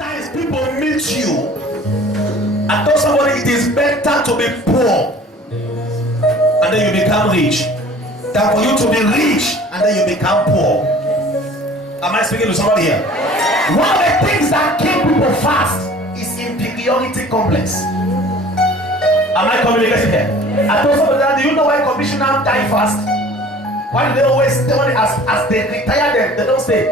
Sometimes people meet you and tell somebody it is better to be poor and then you become rich than for you to be rich and then you become poor. Am I speaking to somebody here? One of the things that keep people fast is inferiority complex. Am I communicating here? I told somebody that, do you know why commissioners die fast? Why do they always stay on it as they retire them? They don't stay.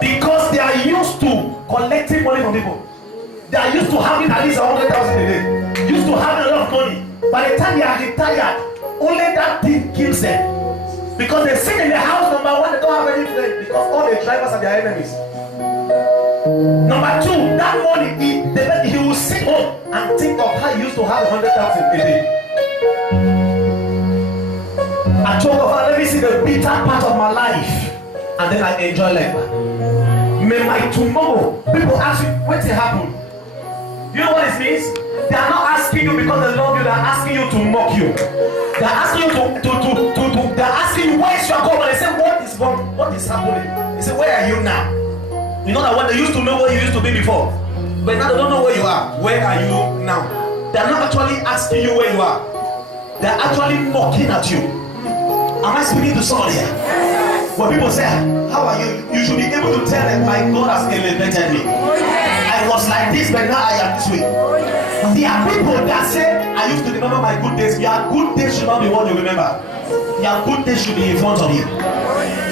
Because they are used to collecting money from people. They are used to having at least 100,000 a day. Used to having a lot of money. By the time they are retired, only that thing kills them. Because they sit in the house, number one, they don't have any friends because all the drivers are their enemies. Number two, that money, he will sit home and think of how he used to have 100,000 a day. I talk about, let me see the bitter part of my life and then I enjoy life. May my tomorrow, people ask you, what will happen? You know what it means? They are not asking you because they love you, they are asking you to mock you. They are asking you they are asking you where is your goal? They say, what is wrong? What is happening? They say, where are you now? You know that when they used to know where you used to be before, but now they don't know where you are. Where are you now? They are not actually asking you where you are. They are actually mocking at you. Am I speaking to somebody here? When people say, how are you? You should be able to tell them, my God has elevated me. I was like this, but now I am this way. There are people that say, I used to remember my good days. Your good days should not be what you remember. Your good days should be in front of you.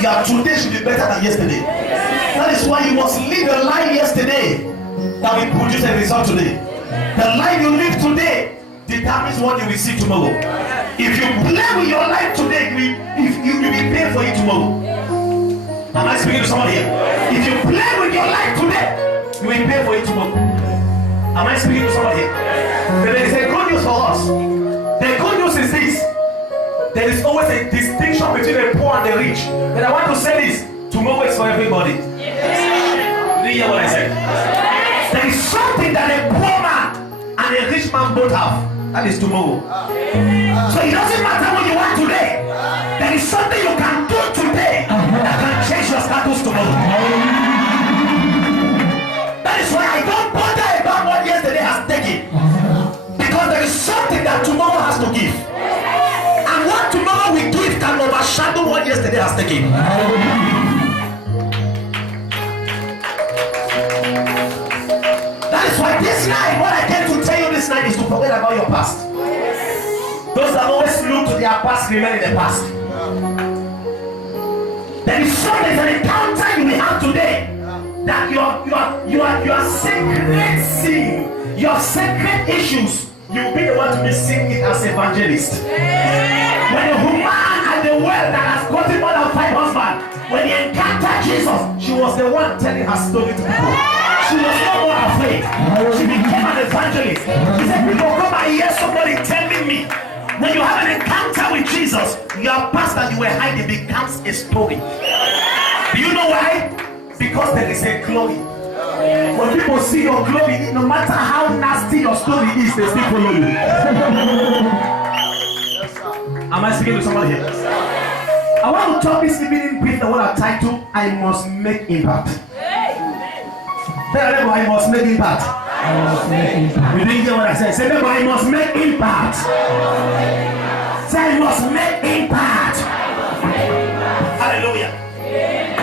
Your today should be better than yesterday. That is why you must live a life yesterday that will produce a result today. The life you live today determines what you will see tomorrow. If you play with your life today, you will be paid for it tomorrow. Am I speaking to somebody here? If you play with your life today, you will pay for it tomorrow. Am I speaking to somebody here? But there is a good news for us. The good news is this. There is always a distinction between the poor and the rich. But I want to say this. Tomorrow is for everybody. Yes. Do you hear what I said? Yes. There is something that a poor man and a rich man both have. That is tomorrow. So it doesn't matter what you want today. There is something you can do today that can change your status tomorrow. That is why I don't bother about what yesterday has taken. Because there is something that tomorrow has to give. And what tomorrow will give can overshadow what yesterday has taken. That is why this night, what I came to tell you this night is to forget about your past. Those that always look to their past remain in the past. There is something, an encounter you will have today that your sacred sin, your sacred issues, you will be the one to be singing as evangelist. When the woman at the well that has gotten more than 5 husbands, when he encountered Jesus, she was the one telling her story to people. She was no more afraid. She became an evangelist. She said, people come and hear somebody telling me. When you have an encounter with Jesus, your past that you were hiding becomes a story. Do you know why? Because there is a glory. When people see your glory, no matter how nasty your story is, they still follow you. Am I speaking to somebody here? I want to talk this evening with the one I titled, I Must Make Impact. Tell them I must make impact. You didn't hear what I said. Say them I must make impact. Say I must make impact. Hallelujah.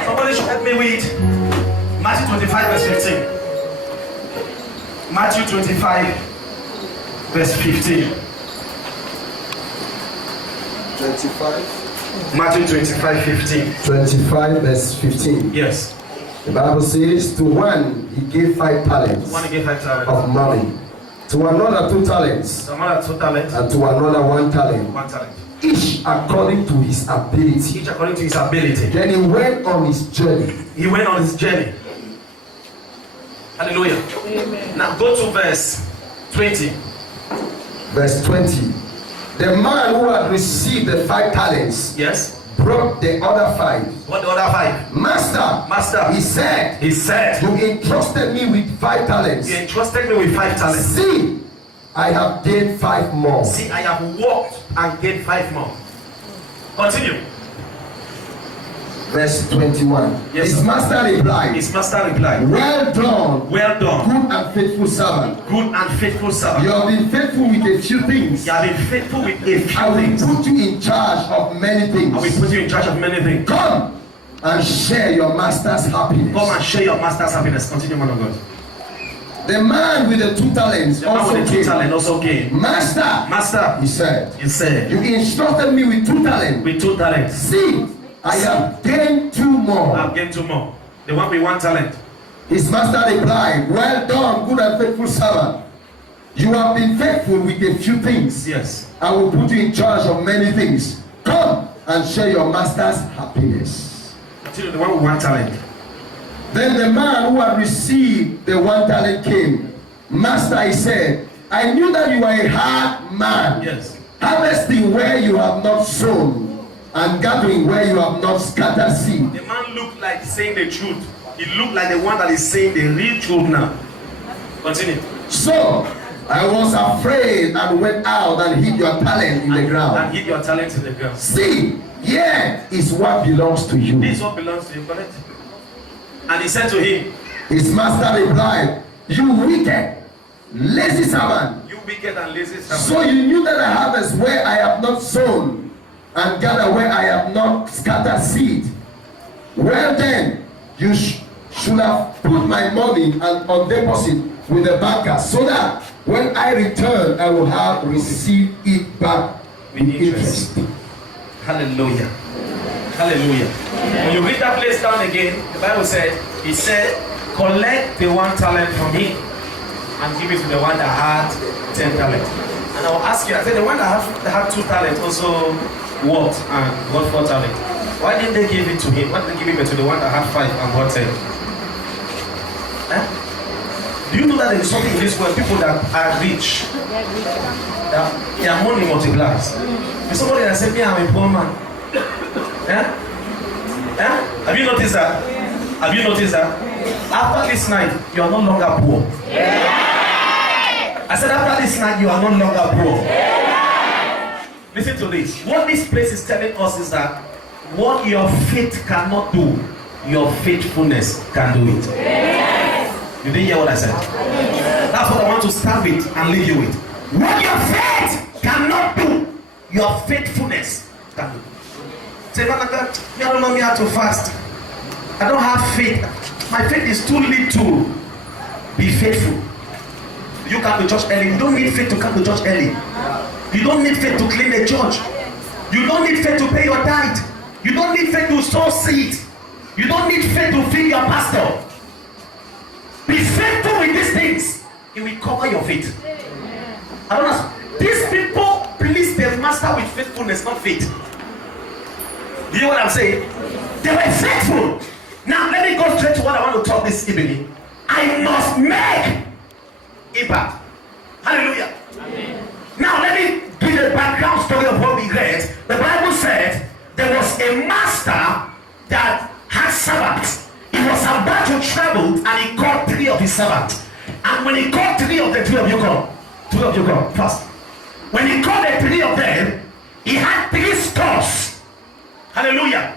Somebody should help me with Matthew 25 verse 15. Matthew 25 verse 15. 25. Matthew 25 15. 25 verse 15. Yes. The Bible says, to one he gave 5 talents One gave 5 talents of money, to another 2 talents, another 2 talents, and to another 1 talent, 1 talent. each according to his ability. Each according to his ability. Then he went on his journey. He went on his journey. Hallelujah. Amen. Now go to verse 20. Verse 20. The man who had received the 5 talents, yes, brought the other 5. What the other 5? Master, he said, you entrusted me with 5 talents. You entrusted me with 5 talents. See, I have gained 5 more. See, I have walked and gained 5 more. Continue. Verse 21. Yes, His sir. master replied, His master replied, well done, well done, good and faithful servant. good and faithful servant. You have been faithful with a few things. You have been faithful with a few I will things. put you in charge of many things. I will put you in charge of many things. Come and share your master's happiness. Come and share your master's happiness. Continue, man of God. The man with the 2 talents The man also with the 2 came. talents also came. Master, Master, he said, he said, you instructed me with 2 talents. with 2 talents, See, I have gained 2 more. I've gained 2 more. The one with 1 talent. His master replied, well done, good and faithful servant. You have been faithful with a few things. Yes. I will put you in charge of many things. Come and share your master's happiness. Continue, the one with 1 talent. Then the man who had received the 1 talent came. Master, he said, I knew that you are a hard man, Yes. harvesting where you have not sown, and gathering where you have not scattered seed. The man looked like saying the truth. He looked like the one that is saying the real truth now. Continue. So I was afraid and went out and hid your talent in the ground. And hid your talent in the ground. See, here is what belongs to you. This is what belongs to you, correct? And he said to him, His master replied, you wicked, lazy servant. you wicked and lazy servant. So you knew that I harvest where I have not sown, and gather where I have not scattered seed. Well then, you should have put my money on deposit with the banker, so that when I return, I will have received it back with interest. Hallelujah. Hallelujah. When you read that place down again, the Bible said, he said, collect the 1 talent from him and give it to the one that had 10 talents. And I will ask you, I said, the one that had 2 talents also worked and got 4 talents. Why didn't they give it to him? Why didn't they give it to the one that had 5 and got 10? Do you know that there is something in this world, people that are rich, that their money multiplies? There's somebody that said, me, I'm a poor man. Have you noticed that? Have you noticed that? After this night, you are no longer poor. I said, after this night, you are no longer poor. Listen to this. What this place is telling us is that what your faith cannot do, your faithfulness can do it. You didn't hear what I said? That's what I want to start with and leave you with. What your faith cannot do, your faithfulness can do. Say, man, you don't know me how to fast. I don't have faith. My faith is too little. Be faithful. You come to church early. You don't need faith to come to church early. You don't need faith to clean the church. You don't need faith to pay your tithe. You don't need faith to sow seed. You don't need faith to feed your pastor. Be faithful with these things. It will cover your faith. I don't know. These people please their master with faithfulness, not faith. Do you know what I'm saying? They were faithful. Now let me go straight to what I want to talk this evening. I must make impact. Hallelujah. Amen. Now let me give the background story of what we read. The Bible said there was a master that had servants. He was about to travel and he called 3 of his servants. And when he called 3 of the 3 of you come. 2 of you come first. When he called the 3 of them, he had 3 stores. Hallelujah.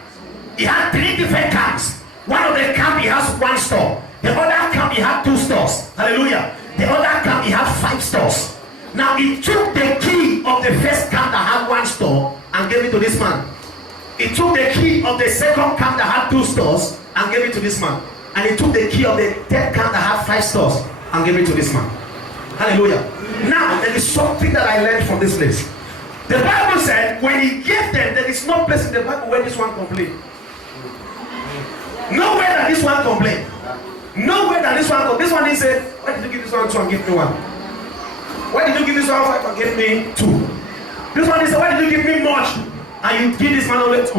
He had 3 different camps. One of the camp he has 1 store. The other camp he had 2 stores. Hallelujah. The other camp he had 5 stores. Now he took the key of the first camp that had 1 store and gave it to this man. He took the key of the second camp that had 2 stores and gave it to this man. And he took the key of the third camp that had 5 stores and gave it to this man. Hallelujah. Now there is something that I learned from this place. The Bible said when he gave them, there is no place in the Bible where this one complained. Nowhere that this one complained. Nowhere that this one complained. This one he said, why did you give this one 2 and give me 1? Why did you give this one 5 and give me 2? This one he said, why did you give me much and you give this man only 2?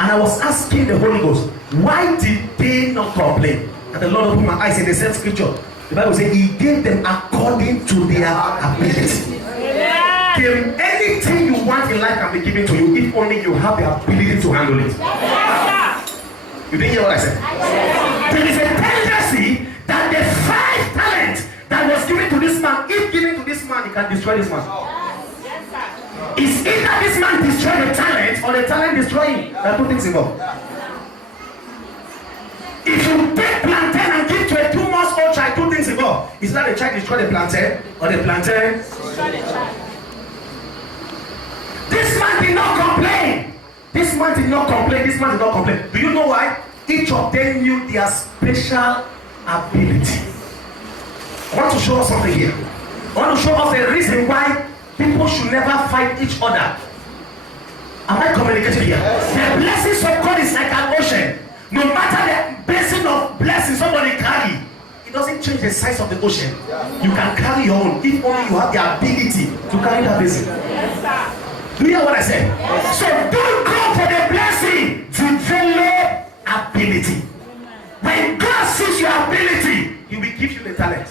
And I was asking the Holy Ghost, why did they not complain? And the Lord opened my eyes in the same scripture. The Bible says he gave them according to their ability. Yeah. Anything you want in life can be given to you if only you have the ability to handle it. Yeah. You didn't hear what I said? Yeah. There is a tendency that the 5 talents that was given to this man, if given to this man, he can destroy this man. it's either this man destroy the talent or the talent destroy him. There are two things involved. If you take plantain and give to a 2 months old child, two things involved. It's not the child destroy the plantain or the plantain destroy the child. This man did not complain. This man did not complain. This man did not complain. Do you know why? Each of them knew their special ability. I want to show us something here. I want to show us the reason why people should never fight each other. Am I communicating here? The blessings of God is like an ocean. No matter the basin of blessings somebody carry, it doesn't change the size of the ocean. You can carry your own if only you have the ability to carry that basin. Do you hear what I said? So don't go for the blessing. Develop ability. When God sees your ability, He will give you the talent.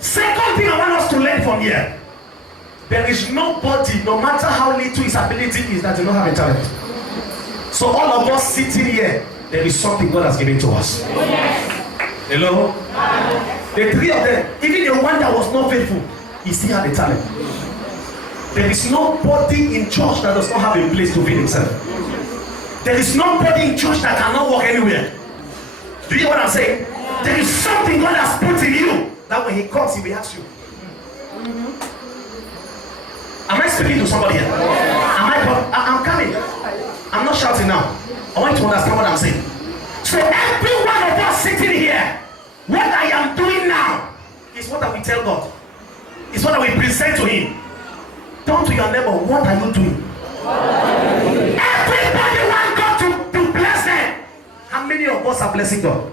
Second thing I want us to learn from here: there is nobody, no matter how little his ability is, that does not have a talent. So all of us sitting here, there is something God has given to us. Hello? The three of them, even the one that was not faithful, he still had a talent. There is nobody in church that does not have a place to feed himself. There is nobody in church that cannot walk anywhere. Do you hear what I'm saying? There is something God has put in you that when He comes, He will ask you. Am I speaking to somebody here? I'm coming. I'm not shouting now. I want you to understand what I'm saying. So every one of us sitting here, what I am doing now is what I will tell God. It's what I will present to Him. Turn to your neighbor, what are you doing? Everybody wants God to bless them. How many of us are blessing God?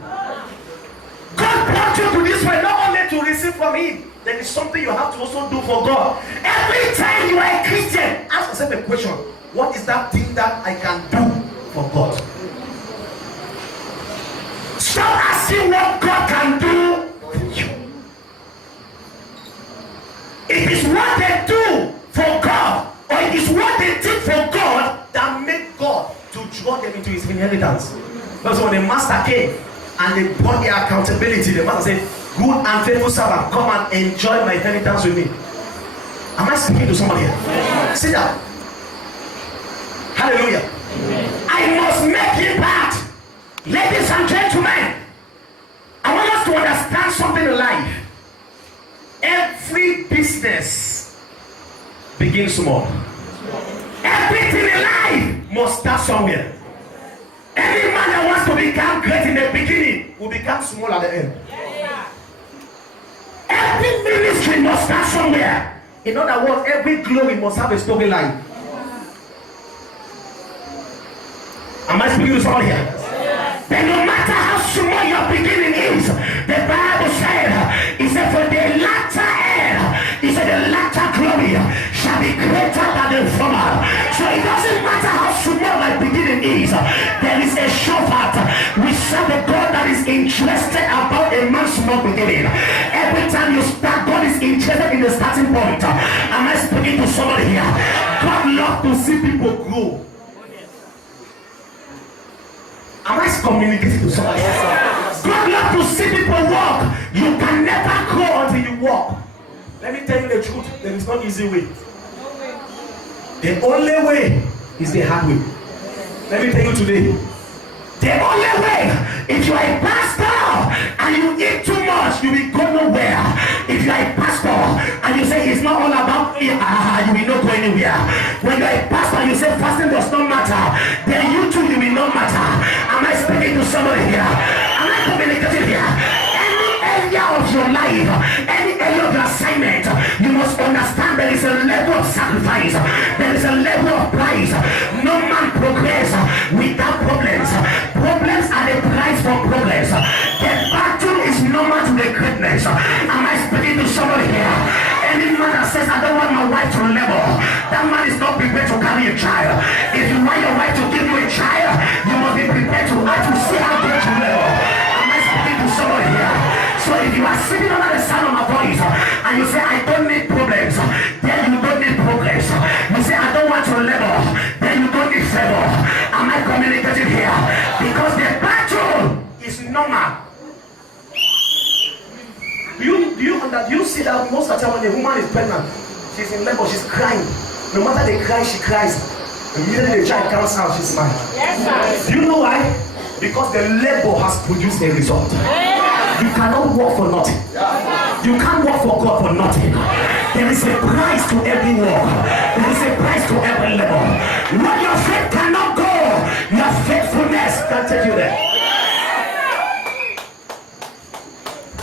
God brought you to this way not only to receive from Him. There is something you have to also do for God. Every time you are a Christian, ask yourself a question: what is that thing that I can do for God? Stop asking what God can do for you. It is what they do for God, or it is what they did for God that make God to draw them into His inheritance. Because when the master came and they brought their accountability, the master said, "Good and faithful servant, come and enjoy my inheritance with me." Am I speaking to somebody here? Sit down. Hallelujah. I must make impact. Ladies and gentlemen, I want us to understand something in life. Every business begins small. Everything in life must start somewhere. Any man that wants to become great in the beginning will become small at the end. Every ministry must start somewhere. In other words, every glory must have a storyline. Am I speaking to somebody here? Then no matter how small your beginning is, the Bible said, it said for the latter end, it said the latter glory shall be greater than the former. So it doesn't matter how small my beginning is, there is a sure fact. We serve a God that is interested about a man's small beginning. Every time you start, God is interested in the starting point. Am I speaking to somebody here? God loves to see people grow. Am I communicating to somebody? God loves to see people walk. You can never grow until you walk. Let me tell you the truth. There is no easy way. The only way is the hard way. Let me tell you today. The only way, if you are a pastor and you eat too much, you will go nowhere. If you are a pastor and you say it's not all about you will not go anywhere. When you are a pastor and you say fasting does not matter, then you too, you will not matter. Am I speaking to somebody here? Am I communicating here? Any area of your life, any area of your assignment, you must understand there is a level of sacrifice. There is a level of price. No man progress without problems. Problems are the price for progress. The battle is normal to the greatness. Am I speaking to somebody here? Any man that says, I don't want my wife to level, that man is not prepared to carry a child. If you want your wife to give you a child, you must be prepared to see how great you level. Am I speaking to somebody here? So if you are sitting under the sound of my voice and you say, I don't need problems, then you don't need progress. You say, I don't want to level, then you don't need favor. Am I communicating here? Because the battle is normal. Do you see that most of the time when a woman is pregnant, she's in labor, she's crying. No matter they cry, she cries. Immediately the child comes out, she smiles. Yes, sir. Do you know why? Because the labor has produced a result. You cannot work for nothing. You can't work for God for nothing. There is a price to every work. There is a price to every labor. When your faith cannot go, your faithfulness can take you there.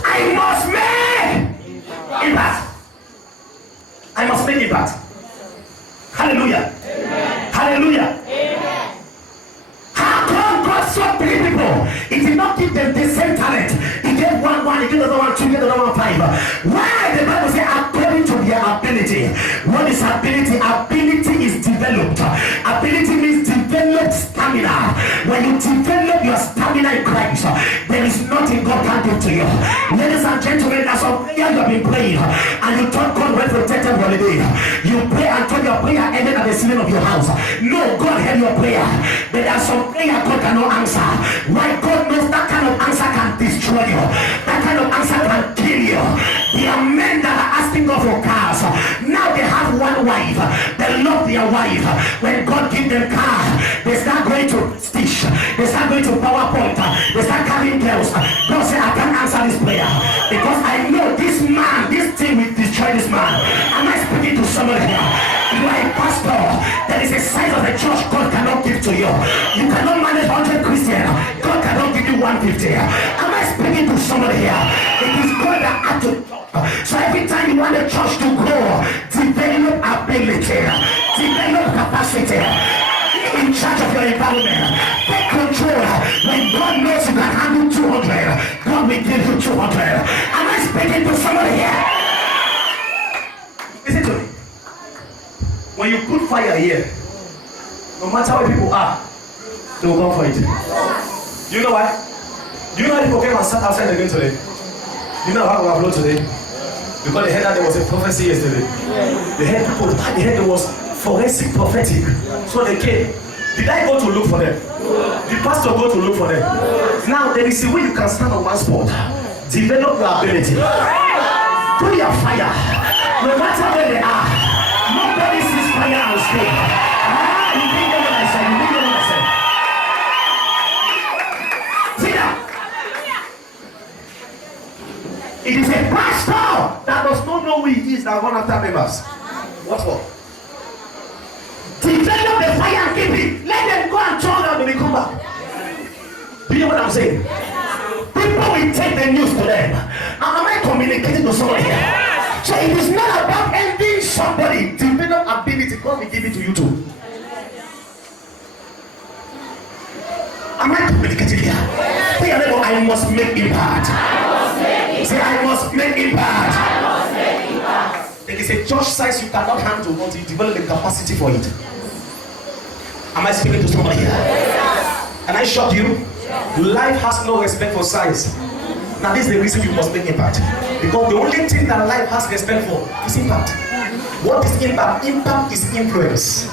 I must make impact. I must make impact. Hallelujah. Amen. Hallelujah. Amen. How come God saw 3 people? He did not give them the same talent. He gave one, he gave the other one 2, he gave the other one 5. Why? The Bible says according to their ability. What is ability? Ability is developed. Ability means developed stamina. When you develop your stamina in Christ, there is nothing God can do to you. Ladies and gentlemen, as some prayer you have been praying, and you thought God went protected holiday. You pray and thought your prayer ended at the ceiling of your house. No, God heard your prayer. But there are some prayer God cannot answer. Why? God knows that kind of answer can destroy you. That kind of answer can kill you. There are men that are asking God for cars. Now they have one wife. They love their wife. When God gives them car, they start going to Stitch. They start going to PowerPoint. They start carrying girls. God said, I can't answer this prayer because I know this man, this thing will destroy this man. Am I speaking to somebody here? You are a pastor. There is a size of a church God cannot give to you. You cannot manage 100 Christians. God cannot give you 150. Am I speaking to somebody here? It is God that had to. So every time you want the church to grow, develop ability, develop capacity. Be in charge of your environment. Take control. When God knows you can handle 200, God will give you 200. Am I speaking to somebody here? Listen to me. When you put fire here, no matter where people are, they will come for it. You know why? You know why people came and sat outside again today? You know how we have blown today? Because they heard that there was a prophecy yesterday. They heard people, they heard there was forensic prophetic. So they came. Did I go to look for them? Did pastor go to look for them? Now there is a way you can stand on one spot. Develop your ability. Do your fire. No matter where they are. Nobody sees fire and stay. You didn't know what I said. You didn't know what I said. See that? It is a pastor that does not know who he is that run after members. What for? Develop the fire and keep it. Let them go and turn out when they come back. Do you know what I'm saying? People will take the news to them. Am I communicating to somebody here? So it is not about envying somebody. Develop ability. God will give it to you too. Am I communicating here? Say, I must make impact. Say, I must make impact. There is a church size you cannot handle until you develop the capacity for it. Am I speaking to somebody here? Can I shock you? Life has no respect for size. Now this is the reason you must make impact. Because the only thing that life has respect for is impact. What is impact? Impact is influence.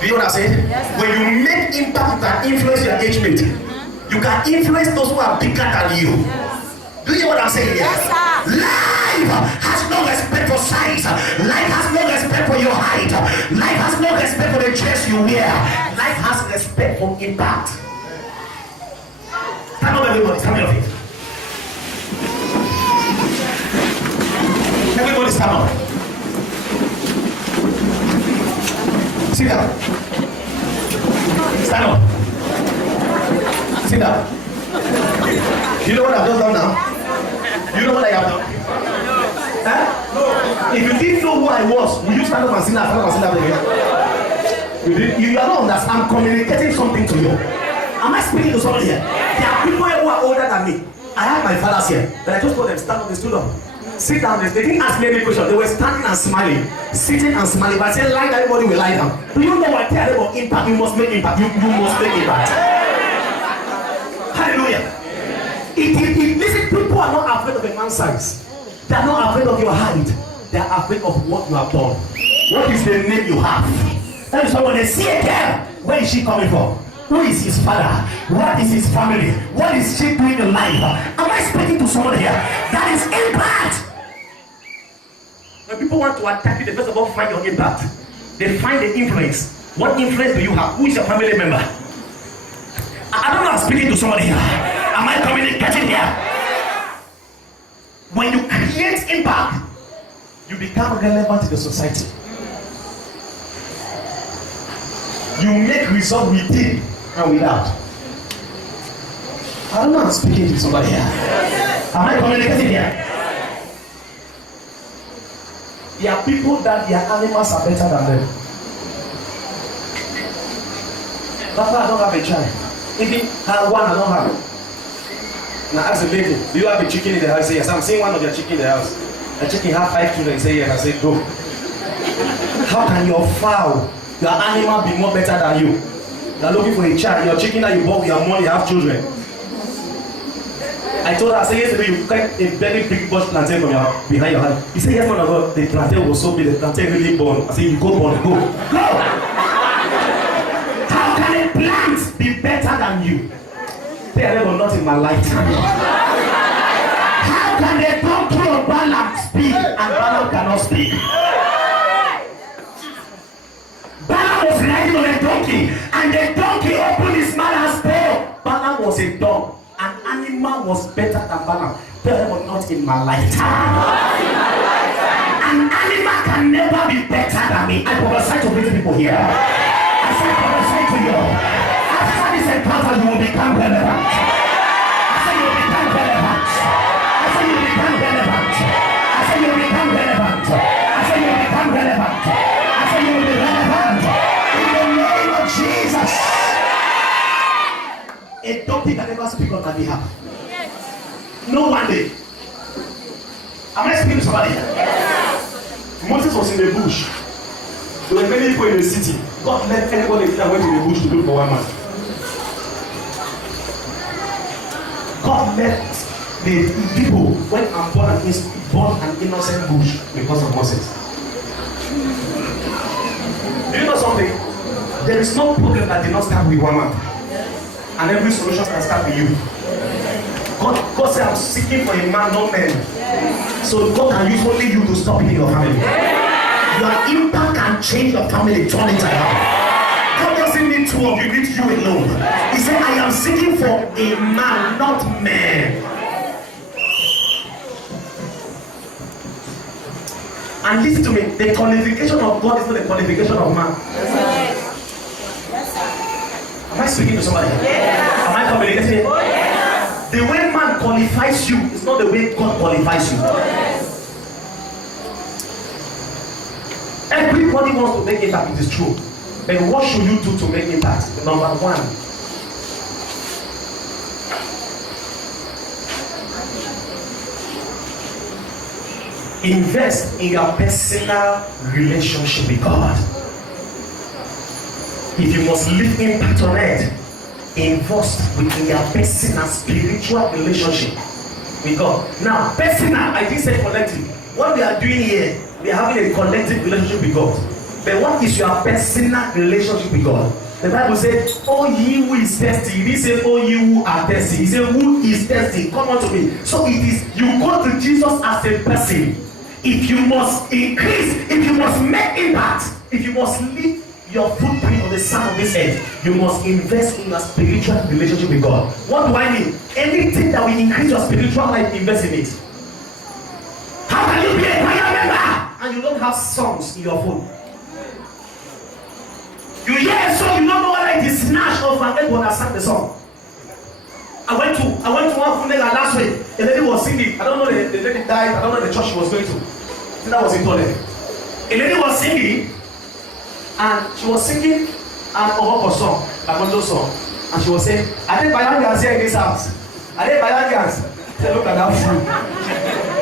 Do you know what I'm saying? Yes, when you make impact, you can influence your age mate. You can influence those who are bigger than you. Yes. Do you know what I'm saying? Yes, sir. Life has no respect for size. Life has no respect for your height. Life has no respect for the dress you wear. Life has respect for impact. Stand up, everybody. Stand up. Everybody stand up. Sit down. Stand up. Sit down. You know what I've just done now? You know what I have done? Huh? No. If you didn't know who I was, will you stand up and sit down again? You are not understand. I'm communicating something to you. Am I speaking to somebody here? There are people here who are older than me. I have my fathers here, but I just told them stand up, they stood up. Sit down. They didn't ask me any question. They were standing and smiling, sitting and smiling. But I said, lie down, everybody will lie down. Do you know what I tell you about impact? You must make impact. You must make impact. Hallelujah. Listen, people are not afraid of a man's size. They are not afraid of your height. They are afraid of what you have done. What is the name you have? That is why when they see a girl, where is she coming from? Who is his father? What is his family? What is she doing in life? Am I speaking to somebody here? That is impact. When people want to attack you, they first of all find your impact. They find the influence. What influence do you have? Who is your family member? I don't know, I'm speaking to somebody here. Am I communicating here? When you create impact, you become relevant to the society. You make result within and without. I don't know, I'm speaking to somebody here. Am I communicating here? There are people that their animals are better than them. That's why I don't have a child. Even one I don't have. Now ask the lady, do you have a chicken in the house? Say yes. I'm seeing one of your chicken in the house. The chicken have 5 children. Say yes. I say go. How can your fowl, your animal be more better than you? You are looking for a child. Your chicken that you bought with your money have children. I told her, I said yesterday you cut a very big bush plantain from behind your hand. He said yes, man of God. The plantain was so big. The plantain really born. I said you go born, go. How can a plant be better than you? They are never not in my lifetime. How can a donkey of Balaam speak and Balaam cannot speak? Balaam was riding on a donkey and the donkey opened his mouth tail. Balaam was a dog. An animal was better than Balaam. They were not in my lifetime. An animal can never be better than me. I prophesy to these people here. I say prophesy to you. After this encounter, you will become relevant. I say you will become relevant. I say you will become relevant. I say you will become relevant. I say you will become relevant. I say you will be relevant. In the name of Jesus. A donkey can never speak on my behalf. No one day. Am I speaking to somebody? Yes. Moses was in the bush. There were many people in the city. God let anybody that went to the bush to look for one man. God let the people went and born an innocent bush because of Moses. Do you know something? There is no problem that did not start with one man. And every solution can start with you. God said, I'm seeking for a man, not men. So God can use only you to stop it in your family. Your impact can change your family, turn it around. God doesn't need two of you, need you alone. He said, I am seeking for a man, not men. And listen to me, the qualification of God is not the qualification of man. Am I speaking to somebody? Yes. Am I communicating? Oh, yes. The way man qualifies you is not the way God qualifies you. Oh, yes. Everybody wants to make impact, it is true. But what should you do to make impact? Number one, invest in your personal relationship with God. If you must live impact on earth, invest within your personal spiritual relationship with God. Now, personal, I didn't say collective. What we are doing here, we are having a collective relationship with God. But what is your personal relationship with God? The Bible says, oh ye who is thirsty. He didn't say, oh ye who are thirsty. He said, who is thirsty? Come unto me. So it is, you go to Jesus as a person. If you must increase, if you must make impact, if you must live your footprint on the sand of this earth, you must invest in your spiritual relationship with God. What do I mean? Anything that will increase your spiritual life, invest in it. How can you be a choir member and you don't have songs in your phone? You hear a song, you don't know whether it is snatched or forget to understand the song. I went to one funeral last week. The lady was singing. I don't know, the lady died. I don't know the church she was going to. That was in Tole. A lady was singing, and she was singing an Ohopo song, a Mondo song, and she was saying, "I think Bayangans here in this house. I think Bayangans." Say, look at that fool.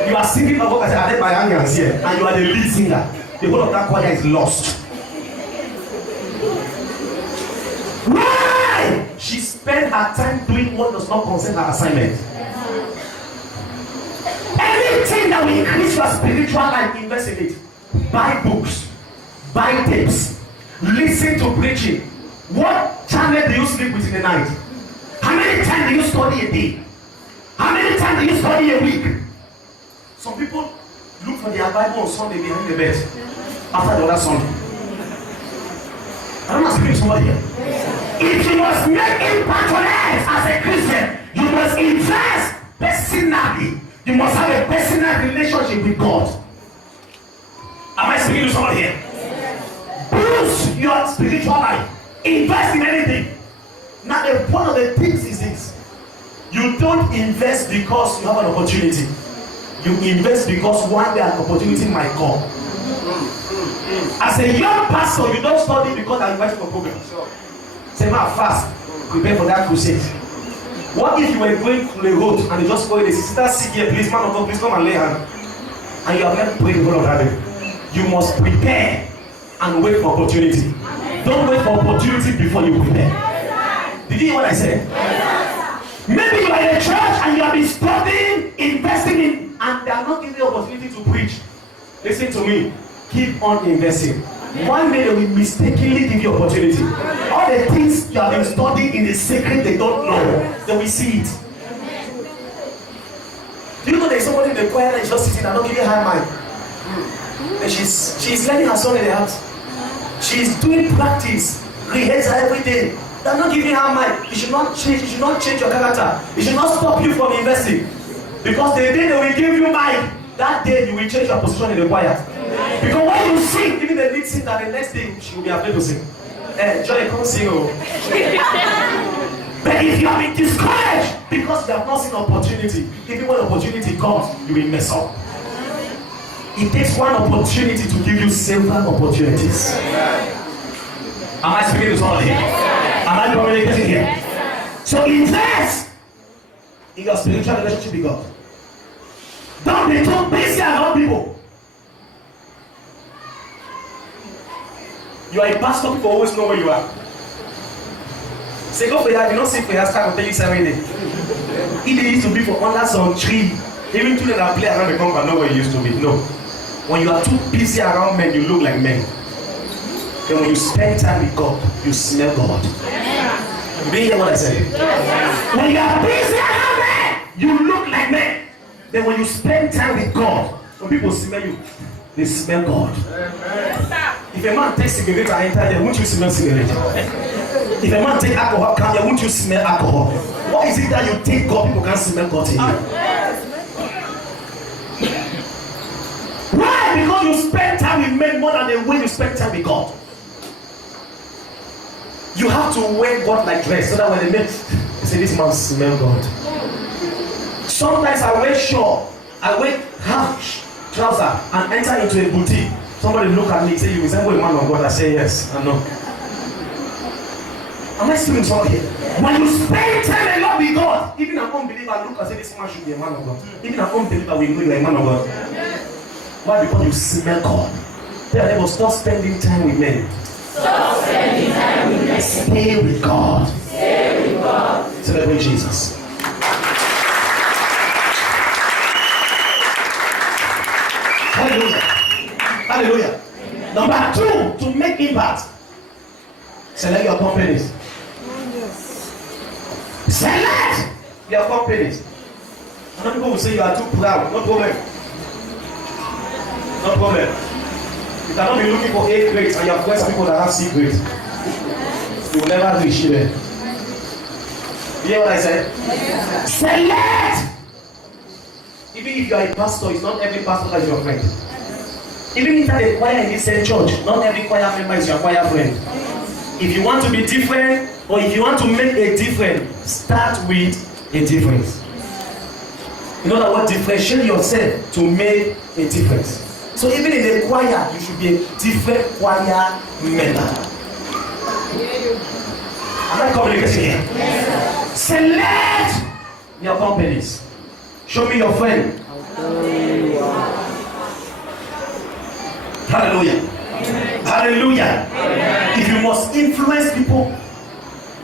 You are singing Ohopo. I said, "I think Bayangans here," and you are the lead singer. The whole of that choir is lost. Why? She spent her time doing what does not concern her assignment. Anything that will increase your spiritual life, invest in it. Buy books, buy tapes, listen to preaching. What channel do you sleep with in the night? How many times do you study a day? How many times do you study a week? Some people look for their Bible on Sunday behind the bed after the other Sunday. I'm not speaking to somebody here. If you must make impact on earth as a Christian, you must invest personally. You must have a personal relationship with God. Am I speaking to somebody here? Boost your spiritual life. Invest in anything. Now, one of the things is this: you don't invest because you have an opportunity. You invest because one day an opportunity might come. As a young pastor, you don't study because I'm invited for programs. Say, man, fast, prepare for that crusade. What if you were going to the road and they just call you, the sister, sick here, please, man of God, please come and lay hand. And you have never prayed the whole of heaven. You must prepare and wait for opportunity. Don't wait for opportunity before you prepare. Did you hear what I said? Maybe you are in a church and you have been studying, investing in, and they are not giving you opportunity to preach. Listen to me. Keep on investing. One day they will mistakenly give you opportunity. All the things you have been studying in the secret they don't know, they will see it. Do you know there's somebody in the choir that is just sitting and not giving her mind? And she's learning her song in the house. She's doing practice, rehearsal every day. They're not giving her mind. You should not change your character. It should not stop you from investing. Because the day they will give you mind, that day you will change your position in the choir. Because when you sing, even the lead singer, the next thing she will be afraid to sing. Joy, come sing. But if you have been discouraged because you have not seen opportunity, even when opportunity comes, you will mess up. It takes one opportunity to give you several opportunities. Am I speaking to somebody here? Am I communicating here? So invest in your spiritual relationship with God. Don't be too busy around people. You are a pastor, people always know where you are. Say, go for your, you don't see for your start to tell you 7 days. If it used to be for under some tree, even children that play around the compound know where you used to be. No. When you are too busy around men, you look like men. Then when you spend time with God, you smell God. You didn't hear what I said? When you are busy around men, you look like men. Then when you spend time with God, when people smell you, they smell God. If a man takes cigarette and enter there, won't you smell cigarette? If a man take alcohol, come here, won't you smell alcohol? Why is it that you take God, people can't smell God in you? Why? Because you spend time with men more than the way you spend time with God. You have to wear God like dress so that when they meet, they say, this man smell God. Sometimes I wear short, I wear half trouser and enter into a boutique. Somebody look at me and say, you resemble a man of God. I say, yes, I know. Am I still in trouble here? When you spend time a lot with God, even an unbeliever look and say, this man should be a man of God. Even an unbeliever will know you are a man of God. Why? Because you smell God. Tell them, stop spending time with men. Stop spending time with men. Stay with God. Stay with God. Celebrate Jesus. Hallelujah. Hallelujah. Amen. Number 2, to make impact. Select your companies. Select your companies. Some people will say you are too proud. No problem. No problem. You cannot be looking for 8 grades and you have friends people that have 6 grades. You will never reach there. You hear what I said? Select! Even if you are a pastor, it's not every pastor that is your friend. Even if you are a choir in this same church, not every choir member is your choir friend. If you want to be different, or if you want to make a difference, start with a difference. In other words, differentiate yourself to make a difference. So even in the choir, you should be a different choir member. Am I communicating here? Yes, select your companies. Show me your friend. Hallelujah. Amen. Hallelujah. Amen. If you must influence people,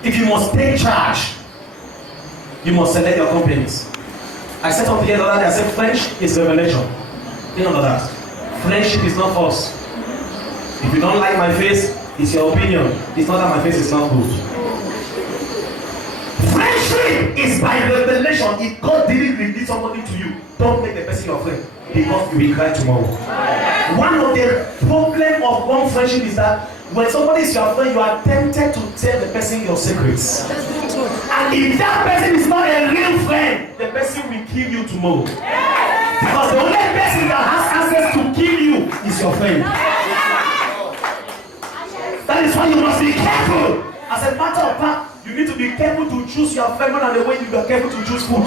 if you must take charge, you must select your companies. I said something the other day, I said friendship is revelation. You know that. Friendship is not false. If you don't like my face, it's your opinion. It's not that my face is not good. Friendship is by revelation. If God didn't reveal somebody to you, don't make the person your friend, because you will cry tomorrow. One of the problems of one friendship is that When somebody is your friend, you are tempted to tell the person your secrets. And if that person is not a real friend, the person will kill you tomorrow. Because the only person that has access to kill you is your friend. That is why you must be careful. As a matter of fact, you need to be careful to choose your friend more than the way you are careful to choose food.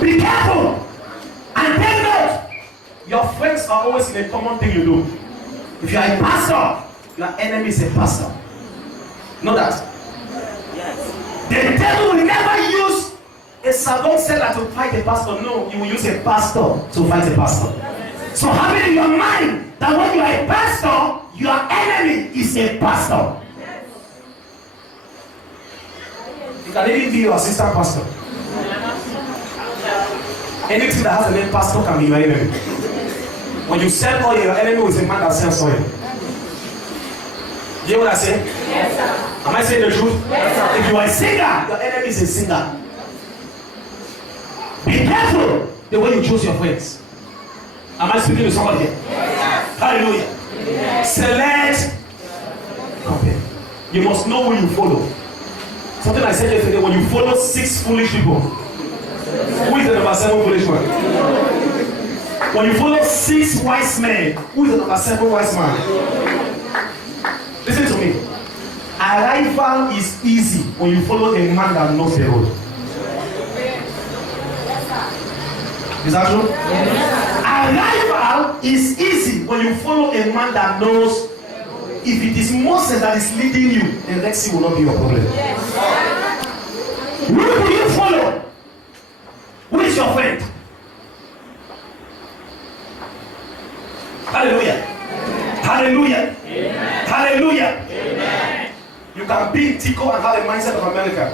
Be careful. And take note. Your friends are always in a common thing you do. If you are a pastor, your enemy is a pastor. Know that? Yes. The devil will never use a servant seller to fight a pastor. No, he will use a pastor to fight a pastor. So have it in your mind that when you are a pastor, your enemy is a pastor. You can even be your assistant pastor. Anything that has a name pastor can be your enemy. When you sell oil, your enemy is a man that sells oil. You hear what I say? Yes, sir. Am I saying the truth? Yes, sir. If you are a singer, your enemy is a singer. Be careful the way you choose your friends. Am I speaking to somebody here? Yes. Hallelujah. Yes. Select. Okay. You must know who you follow. Something I said yesterday, when you follow 6 foolish people, who is the number 7 foolish one? When you follow 6 wise men, who is the number 7 wise man? Listen to me. Arrival is easy when you follow a man that knows the road. Is that true? Arrival is easy when you follow a man that knows. If it is Moses that is leading you, the Red Sea will not be your problem. Who do you follow? Who is your friend? Hallelujah. Hallelujah. Amen. Hallelujah. Amen. You can be in Tico and have the mindset of America.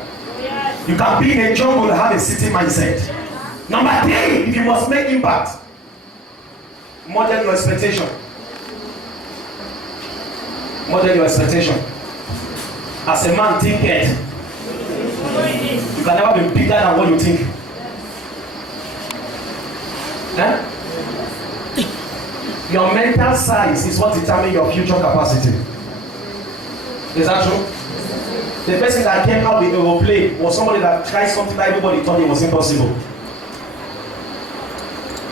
You can be in a jungle and have a city mindset. Number 3, if you must make impact, model your expectation. Model your expectation. As a man, think it. You can never be bigger than what you think. Eh? Your mental size is what determines your future capacity. Is that true? The person that came out with the aeroplane was somebody that tried something that everybody thought it was impossible.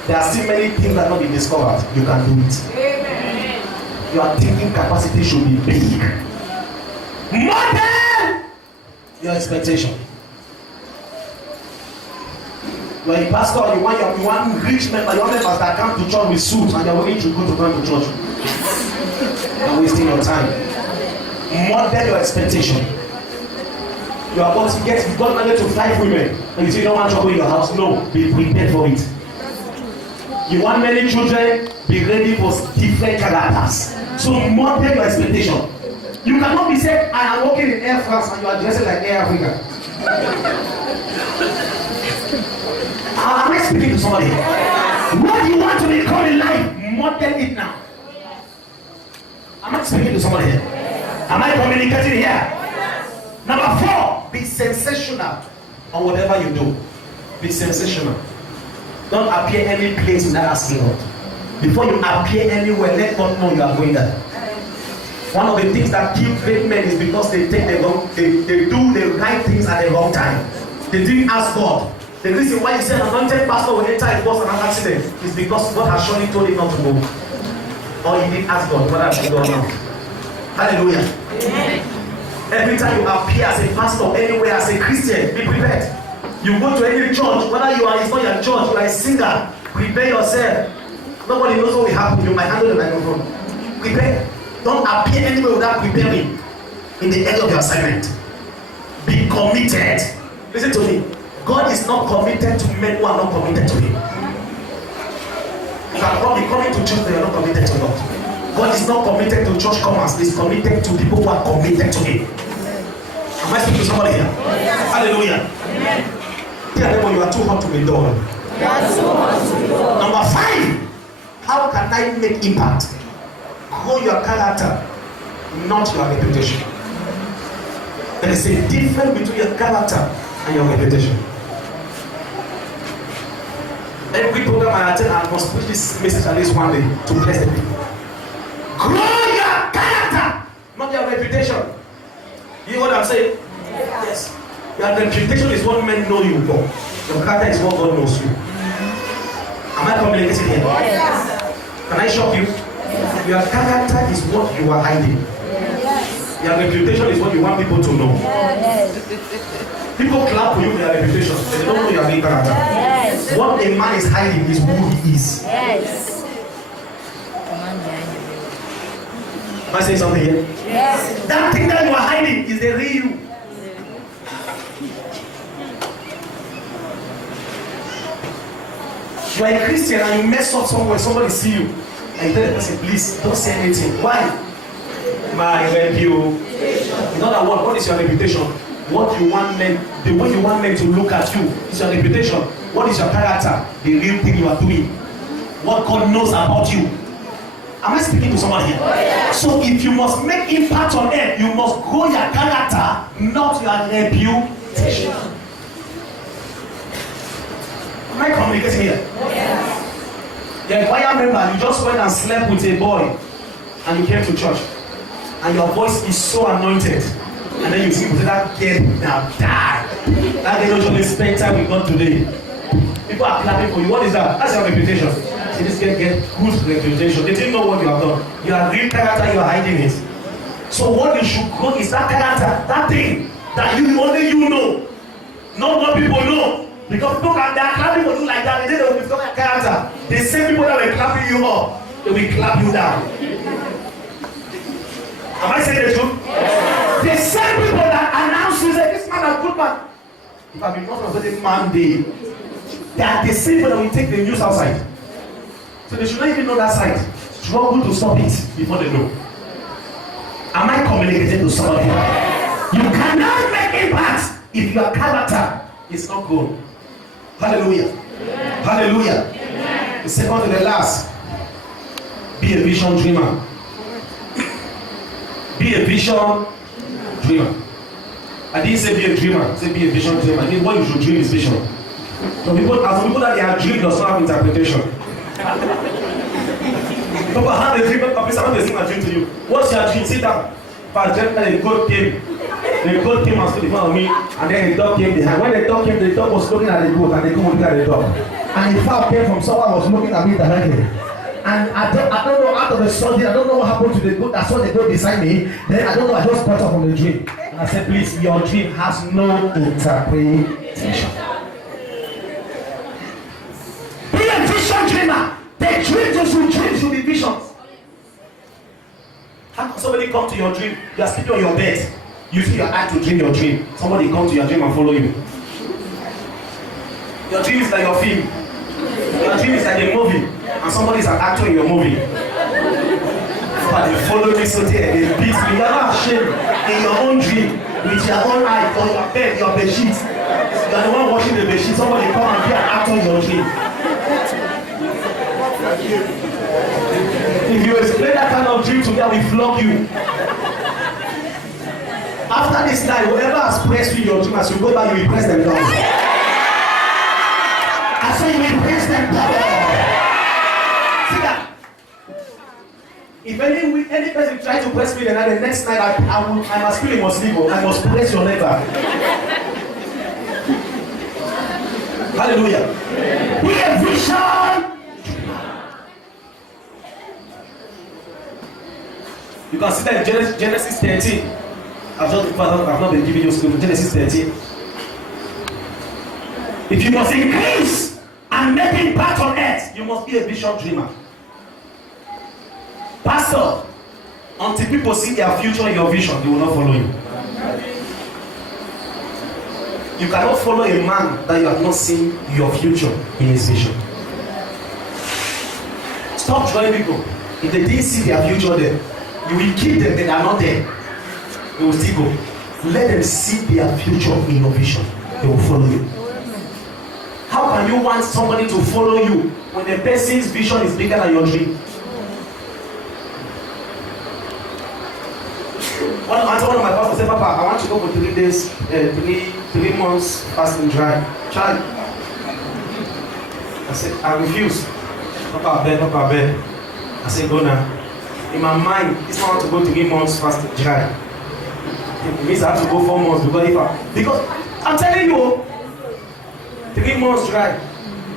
There are still many things that have not been discovered. You can do it. Amen. Your thinking capacity should be big. Model your expectation. You are a pastor, you want rich members, you want members that come to church with suits and they are willing to go to come to church. You're wasting your time. Model your expectation. You are about to get, you got married to 5 women and you say you don't want trouble in your house. No, be prepared for it. You want many children, be ready for different characters. So model your expectation. You cannot be said, I am working in Air France and you are dressing like Air Africa. Am I speaking to somebody? What you want to become in life, model it now. Am I speaking to somebody here? Am I communicating here? Number 4, be sensational on whatever you do. Be sensational. Don't appear any place without asking God. Before you appear anywhere, let God know you are going there. One of the things that kill great men is because they take the wrong, they do the right things at the wrong time. They didn't ask God. The reason why you say an anointed pastor will enter it was an accident is because God has surely told him not to move. Or he didn't ask God whether I should go or not. Hallelujah. Amen. Every time you appear as a pastor anywhere as a Christian, be prepared. You go to any church, whether you are, it's not your church, you are a singer, prepare yourself. Nobody knows what will happen. You might handle the microphone. Prepare. Don't appear anywhere without preparing in the end of your assignment. Be committed. Listen to me. God is not committed to men who are not committed to him. You can be coming to church but you are not committed to God. God is not committed to church comers. He is committed to people who are committed to him. Am I speaking to somebody here? Yes. Hallelujah. Amen. Tell them when you are too hot to be done. Number 5. How can I make impact? Grow your character, not your reputation. There is a difference between your character and your reputation. Every program I attend, I must preach this message at least one day to bless the people. Grow your character, not your reputation. You know what I'm saying? Yes. Your reputation is what men know you for. Your character is what God knows you. Am I communicating here? Yes. Can I shock you? Yes. Your character is what you are hiding. Yes. Your reputation is what you want people to know. Yes. People clap for you for your reputation, but they don't know your real character. Yes. What a man is hiding is who he is. Yes. Am I saying something here? Yes. That thing that you are hiding is the real you. You are a Christian and you mess up somewhere, somebody see you, and you tell the person, please don't say anything. Why? My reputation. In other words, what is your reputation? What you want men, the way you want men to look at you is your reputation. What is your character? The real thing you are doing. What God knows about you. Am I speaking to somebody here? Oh, yeah. So if you must make impact on earth, you must grow your character, not your reputation. Am I communicating here? Yes. You're a choir member, you just went and slept with a boy, and you came to church, and your voice is so anointed, and then you see people say that girl now die. That girl don't only spend time with God today. People are clapping for you. What is that? That's your reputation. See, this girl get good reputation. They didn't know what you have done. You are real character, you are hiding it. So what you should grow is that character, that thing that you only you know, not what people know. Because people they are clapping for you like that, they will become a character. The same people that were clapping you up, they will clap you down. Am I saying the truth? Yes. The same people that announce you say this man is a good man. If I be not of the man they are the same people that will take the news outside. So they should not even know that side. Struggle to stop it before they know. Am I communicating to somebody? Yes. You cannot make impact if your character is not good. Hallelujah. Amen. Hallelujah. Amen. The second to the last. Be a vision dreamer. Be a vision dreamer. I didn't say be a dreamer. I said be a vision dreamer. I think what you should dream is vision. So people that they are dream does not have interpretation. People have a dream. Someone is saying a dream to you. What's your dream? Sit down. Pastor, the God came. The goat came and stood in front of me, and then the dog came behind. When the dog came, the dog was looking at the goat, and the goat looked at the dog. And the fowl came from someone was looking at me directly. And I don't know, out of the sudden, I don't know what happened to the goat. I saw the goat beside me. Then I don't know, I just got up from the dream. And I said, please, your dream has no interpretation. Be a vision dreamer. The dreams you should dream should be visions. How can somebody come to your dream? You are sleeping on your bed. You see your eye to dream your dream. Somebody come to your dream and follow you. Your dream is like your film. Your dream is like a movie. And somebody is an actor in your movie. But they follow me so they beat me. You are not ashamed in your own dream. With your own eye on your bed, your bed sheet. You are the one watching the bed sheet. Somebody come and be an actor in your dream. If you explain that kind of dream to them, we flog you. After this night, whoever has pressed you your dream, as you go back, you will press them down. I say you will press them down. See that? If any person try to press me the next night, I must feel it must leave. I must press your neck back. Hallelujah. Be a vision. You can see that in Genesis 13. I've not been giving you scripture. Genesis 13. If you must increase and make impact on earth, you must be a vision dreamer. Pastor, until people see their future in your vision, they will not follow you. You cannot follow a man that you have not seen your future in his vision. Stop joining people. If they didn't see their future there, you will keep them, they are not there. They will still go. Let them see their future in your vision. They will follow you. How can you want somebody to follow you when the person's vision is bigger than your dream? One of my pastors said, Papa, I want to go for 3 days, 3 months fasting dry. Charlie. I said, I refuse. Papa, I beg. I said, go now. In my mind, this man wants to go 3 months fast dry. It means I have to go 4 months because I'm telling you, 3 months dry.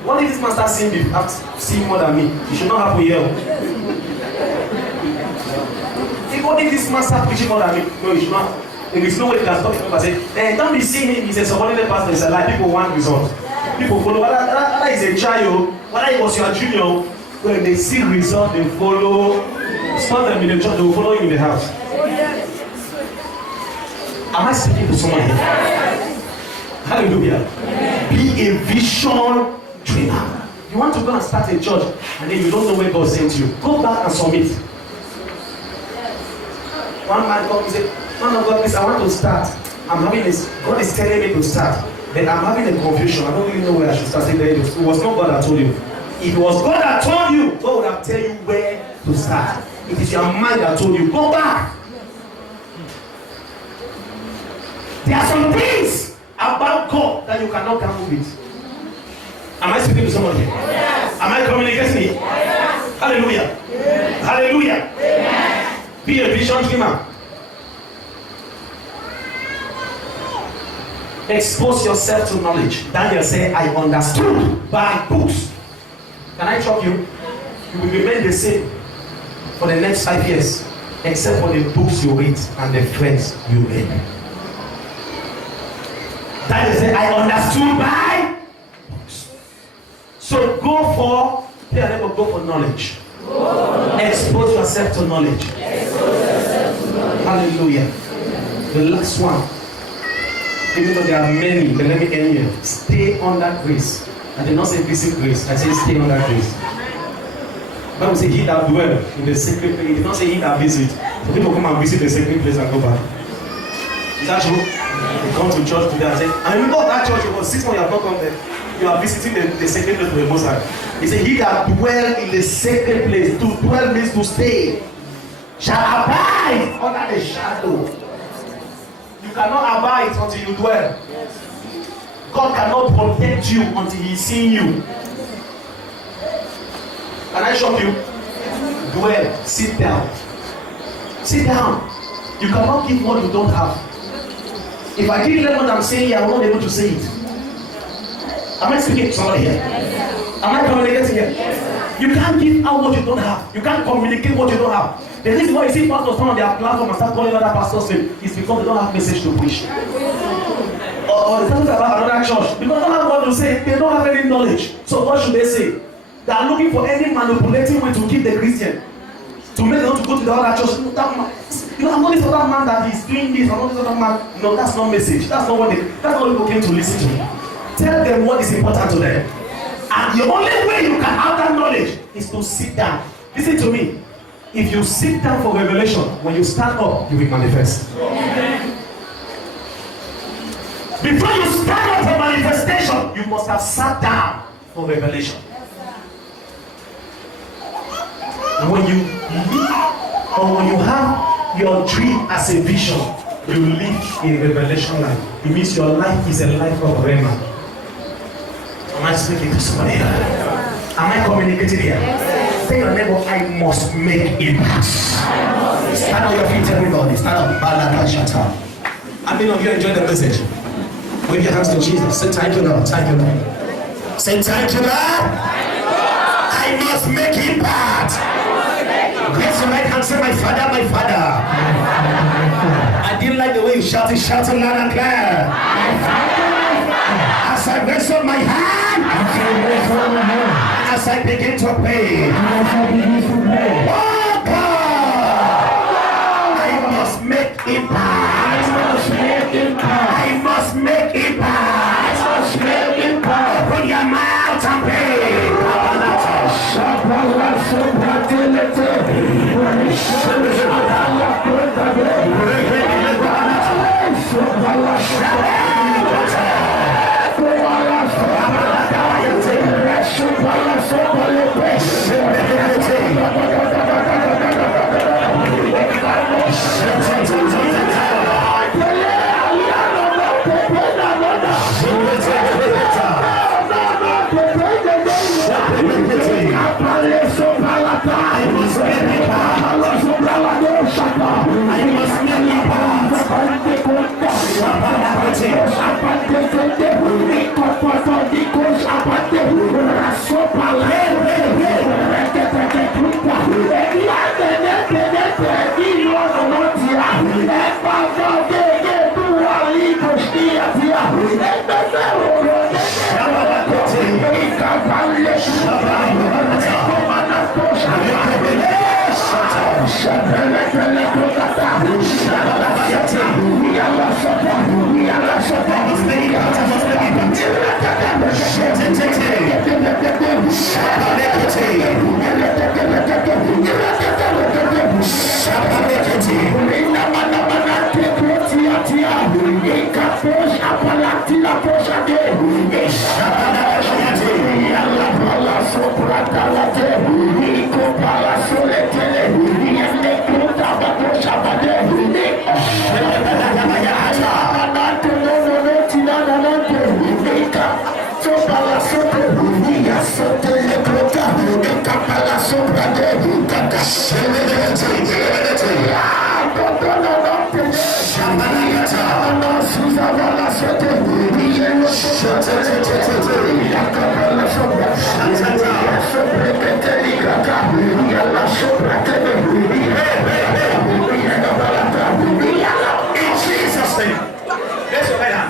What if this man starts seeing me, seeing more than me? It should not happen here. What if this man starts preaching more than me? No, it should not. There is no way you can stop him and say, hey, don't be seeing him. He's a subordinate pastor. It's a lie. People want results. People follow. Whether he's a child, whether he was your junior, when they see results, they follow. Stop them in the church, they will follow you in the house. Am I speaking to someone here? Hallelujah. Be a vision dreamer. You want to go and start a church and then you don't know where God sent you. Go back and submit. One man called me and said, man of God, please, I want to start. I'm having this, God is telling me to start. Then I'm having a confusion. I don't really know where I should start. It was not God that told you. If it was God that told you, God would have tell you where to start. It is your mind that told you, go back. There are some things about God that you cannot gamble with. Am I speaking to somebody? Yes. Am I communicating it? Yes. Hallelujah. Yes. Hallelujah. Yes. Be a vision dreamer. Expose yourself to knowledge. Daniel said, I understood by books. Can I shock you? You will remain the same for the next 5 years, except for the books you read and the friends you make. Daniel said, I understood by books. So go for, go for knowledge. Expose yourself to knowledge. Hallelujah. The last one. Even though there are many, but let me end here. Stay under grace. I did not say visit grace. I say stay under grace. Bible say he that dwell in the sacred place. It did not say he that visit. So people come and visit the sacred place and go back. Is that true? They come to church today and say, I remember that church, it was 6 months you have not come there. You are visiting the sacred place of the Most High. He said, he that dwell in the sacred place. To dwell means to stay. Shall abide under the shadow. You cannot abide until you dwell. God cannot protect you until He is seeing you. Can I shock you? Dwell. Sit down. Sit down. You cannot give what you don't have. If I give them what I'm saying here, I will not be able to say it. Am I speaking to somebody here? Am I communicating here? You can't give out what you don't have. You can't communicate what you don't have. The reason why you see pastors come on their platform and start calling other pastors name is because they don't have message to preach. Or it's not about another church. Because they don't have what to say, they don't have any knowledge. So what should they say? They are looking for any manipulating way to keep the Christian. To make them to go to the other church. No, that man, I'm not this other man that is doing this, I'm not this other man. No, that's not message. That's not what people came to listen to. Tell them what is important to them. And the only way you can have that knowledge is to sit down. Listen to me. If you sit down for revelation, when you stand up, you will manifest. Before you stand up for manifestation, you must have sat down for revelation. When you live, or when you have your dream as a vision, you live in revelation life. It means your life is a life of Rhema. Am I speaking to somebody here? Am I communicating here? Tell your neighbor, I must make impact. Stand on your feet, everybody. Stand up. How many of you enjoyed the message? Wave your hands to Jesus. Say thank you, Lord. Thank you, Lord. Say thank you, Lord. I must make impact. Raise your right hand. Say, my Father, my Father. I didn't like the way you shouted. Shout it loud and clear. As I raise up my hand, as I begin to pray, oh God, I must make impact. I must make impact. Open your mouth and pray. I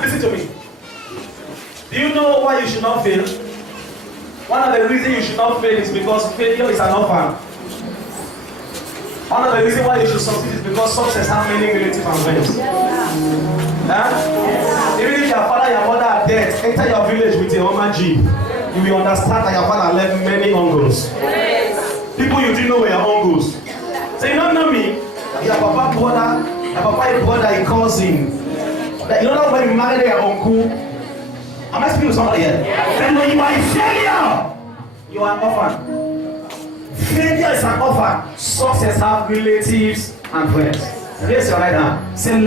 Listen to me. Do you know why you should not fail? One of the reasons you should not fail is because failure is an orphan. One of the reasons why you should succeed is because success has many relatives and friends. Huh? Even if your father and your mother are dead, enter your village with a Hummer Jeep, you will understand that your father left many uncles. People you didn't know were your uncles. So you don't know me, your papa brother, a cousin. That you know when you marry your uncle. Am I speaking to somebody here? Then when you are a failure, you are an orphan. Failure is an orphan. Success have relatives and friends. Raise your right hand. Say, Lord,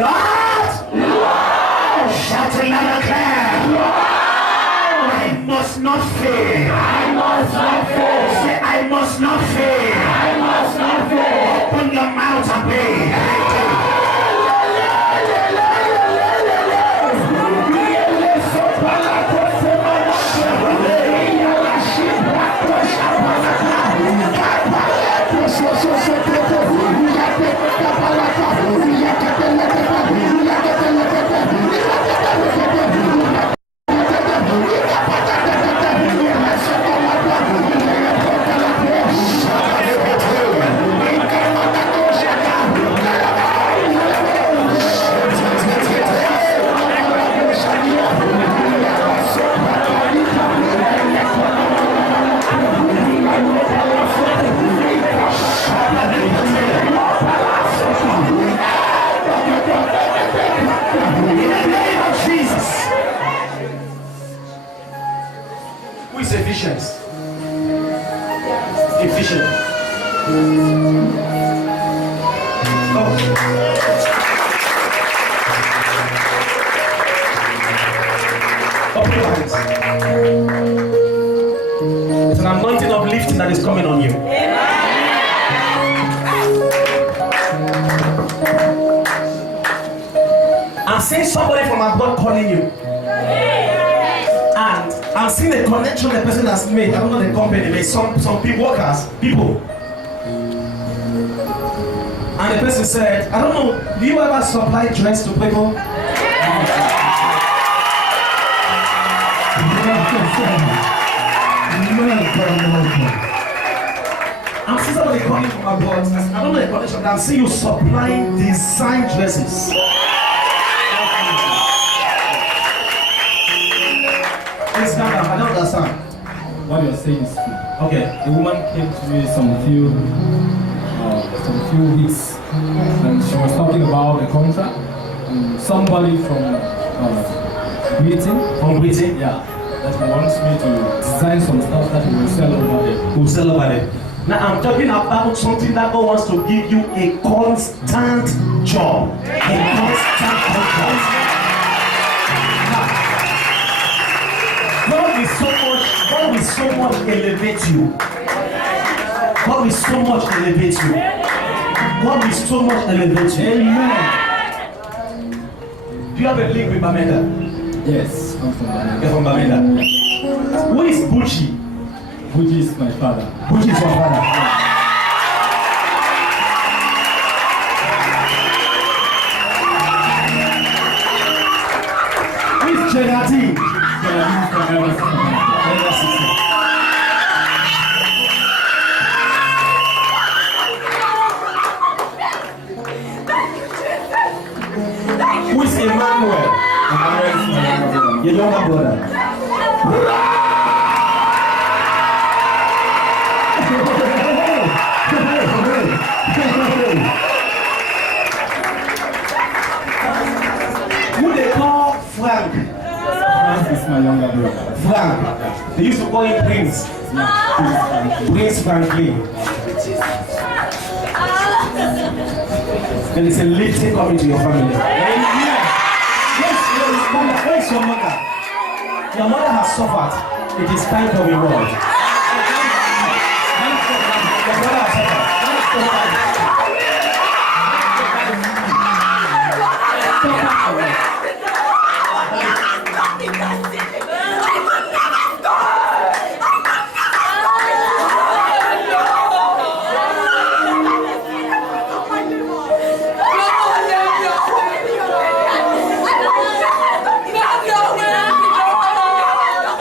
Lord, shout it loud and clear. Lord, I must not fail. I must not fail. Say, I must not fail. I must not fail. Open your mouth and pray. It's an anointing of lifting that is coming on you. I'm seeing somebody from abroad calling you. And I'm seeing the connection the person has made. I don't know the company, but some people, workers, people. And the person said, I don't know, do you ever supply dress to people? I'm seeing somebody calling from abroad. I don't know the connection, but I'm seeing you supplying design dresses. I don't understand. What you're saying is true. Okay. A woman came to me some few weeks, and she was talking about a contract. Somebody from Britain, yeah, that wants me to design some stuff that we will sell over there. We'll sell over there. Now I'm talking about something that God wants to give you a constant job. A constant job. God will so much elevate you. God will so much elevate you. God will so much elevate you. Amen. Do you have a link with Bamenda? Yes, I'm from Bamenda. You're from Bamenda. Who is Buchi? Buji is my father. Buchi is your father. Who is Geraldine? Geraldine from Elvis Bamenda. Who is Emmanuel? Emmanuel is my younger brother. Your younger brother. Who they call Frank? Frank is my younger brother. Frank. They used to call him Prince. Prince Franklin. There is a lifting coming to your family. Where is your mother? Your mother has suffered. It is time for reward. Your mother has suffered.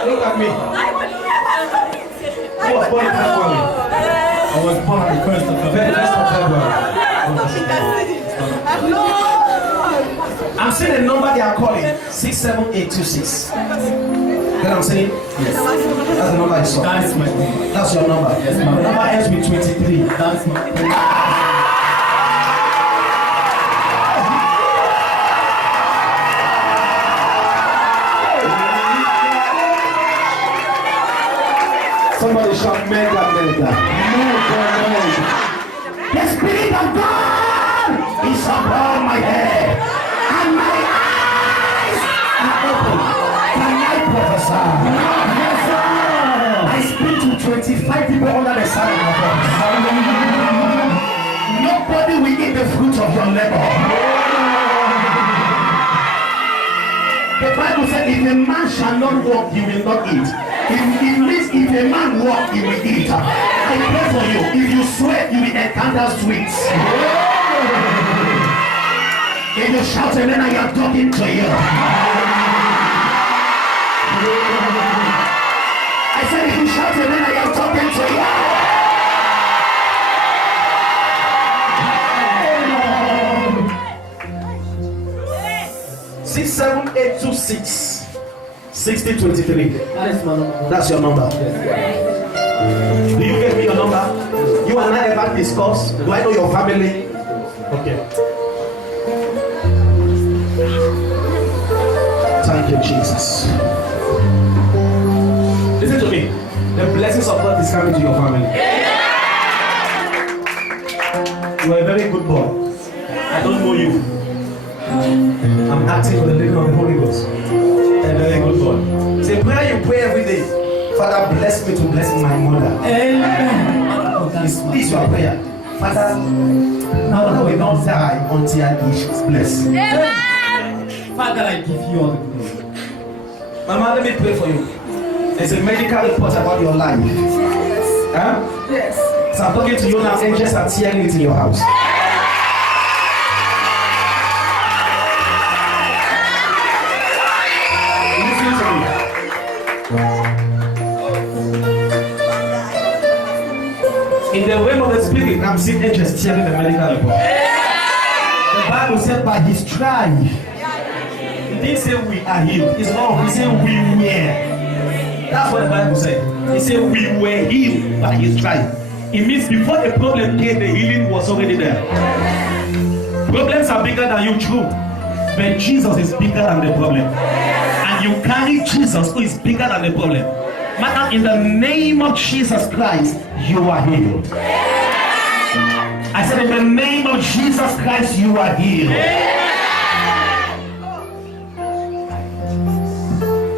Look at me. Who was born in February? I was born on the 1st of Very February. first of February. I'm seeing a number they are calling 67826. Then I'm saying Yes. that's the number I saw. That is my name. That's your number. Yes, The ma'am. number ends with 23. That is my name. Somebody shout mega mega. The Spirit of God is upon my head, and my eyes are open. Can I prophesy? Yes, sir. I speak to 25 people under the sound of my voice. Nobody will eat the fruit of your labor. The Bible said, if a man shall not walk, he will not eat. It means if a man walk, he will eat. I pray for you. If you sweat, you will encounter sweets. If you shout amen, I am talking to you. I said, if you shout amen, I am talking to you. 67826 6023. That is my number. That's your number. Do you give me your number? You and I ever discuss? Do I know your family? Okay. Thank you, Jesus. Listen to me. The blessings of God is coming to your family. You are a very good boy. I don't know you. I'm acting for the leading of the Holy Ghost. A very good boy. It's a prayer you pray every day. Father, bless me to bless my mother. Amen. This is your prayer. Father, my mother will not die until she is blessed. Father, I give you all the glory. Mama, let me pray for you. There's a medical report about your life. Huh? Yes. So I'm talking to you now. Angels are tearing it in your house. Listen to me. In the realm of the spirit, I'm seeing angels tearing the medical report. The Bible said by his stripe, it didn't say we are healed. It's wrong. It said we were. That's what the Bible said. It said we were healed by his stripe. It means before the problem came, the healing was already there. Problems are bigger than you, true. But Jesus is bigger than the problem. And you carry Jesus who is bigger than the problem. Matter, in the name of Jesus Christ, you are healed. I said, in the name of Jesus Christ, you are healed.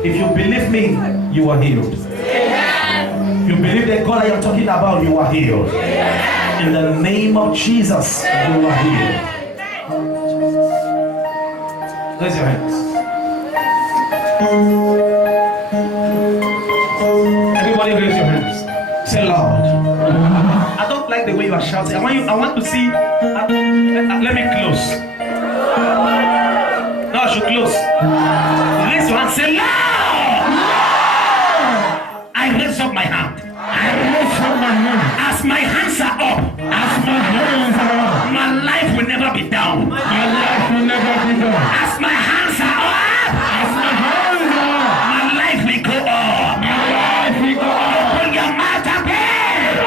If you believe me, you are healed. If you believe the God I am talking about, you are healed. In the name of Jesus, you are healed. Raise your hands. Everybody raise your hands. Say, Lord. I don't like the way you are shouting. I want to see. Let me close. No, I should close. Raise your hand. Say, Lord. I raise up my hand. As my hands are up, my life will never be down. As my hands are up, my life will go up. Open your mouth again.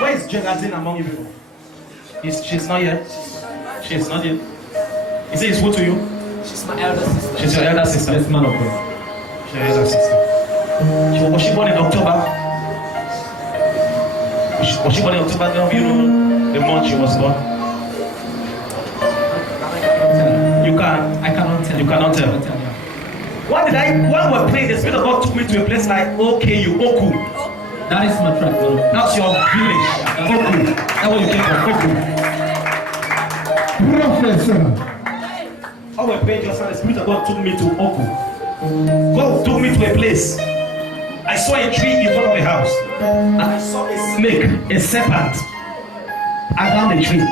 Where is Jonathan among you people? She's not here. She's not here. Is it useful to you? She's my elder sister. She's your elder sister. Yes, man of God. She's your elder sister. Was she born in October? Was she born in October? No, you know the month she was born. You can't. I cannot tell. You cannot tell. Yeah. When we're praying, the Spirit of God took me to a place like Oku. That is my tribe. That's your village. Oku. That's where you came from. Oku. Professor. When we're praying just now, the Spirit of God took me to Oku. God took me to a place. I saw a tree in front of the house. And I saw a snake, a serpent, around the tree.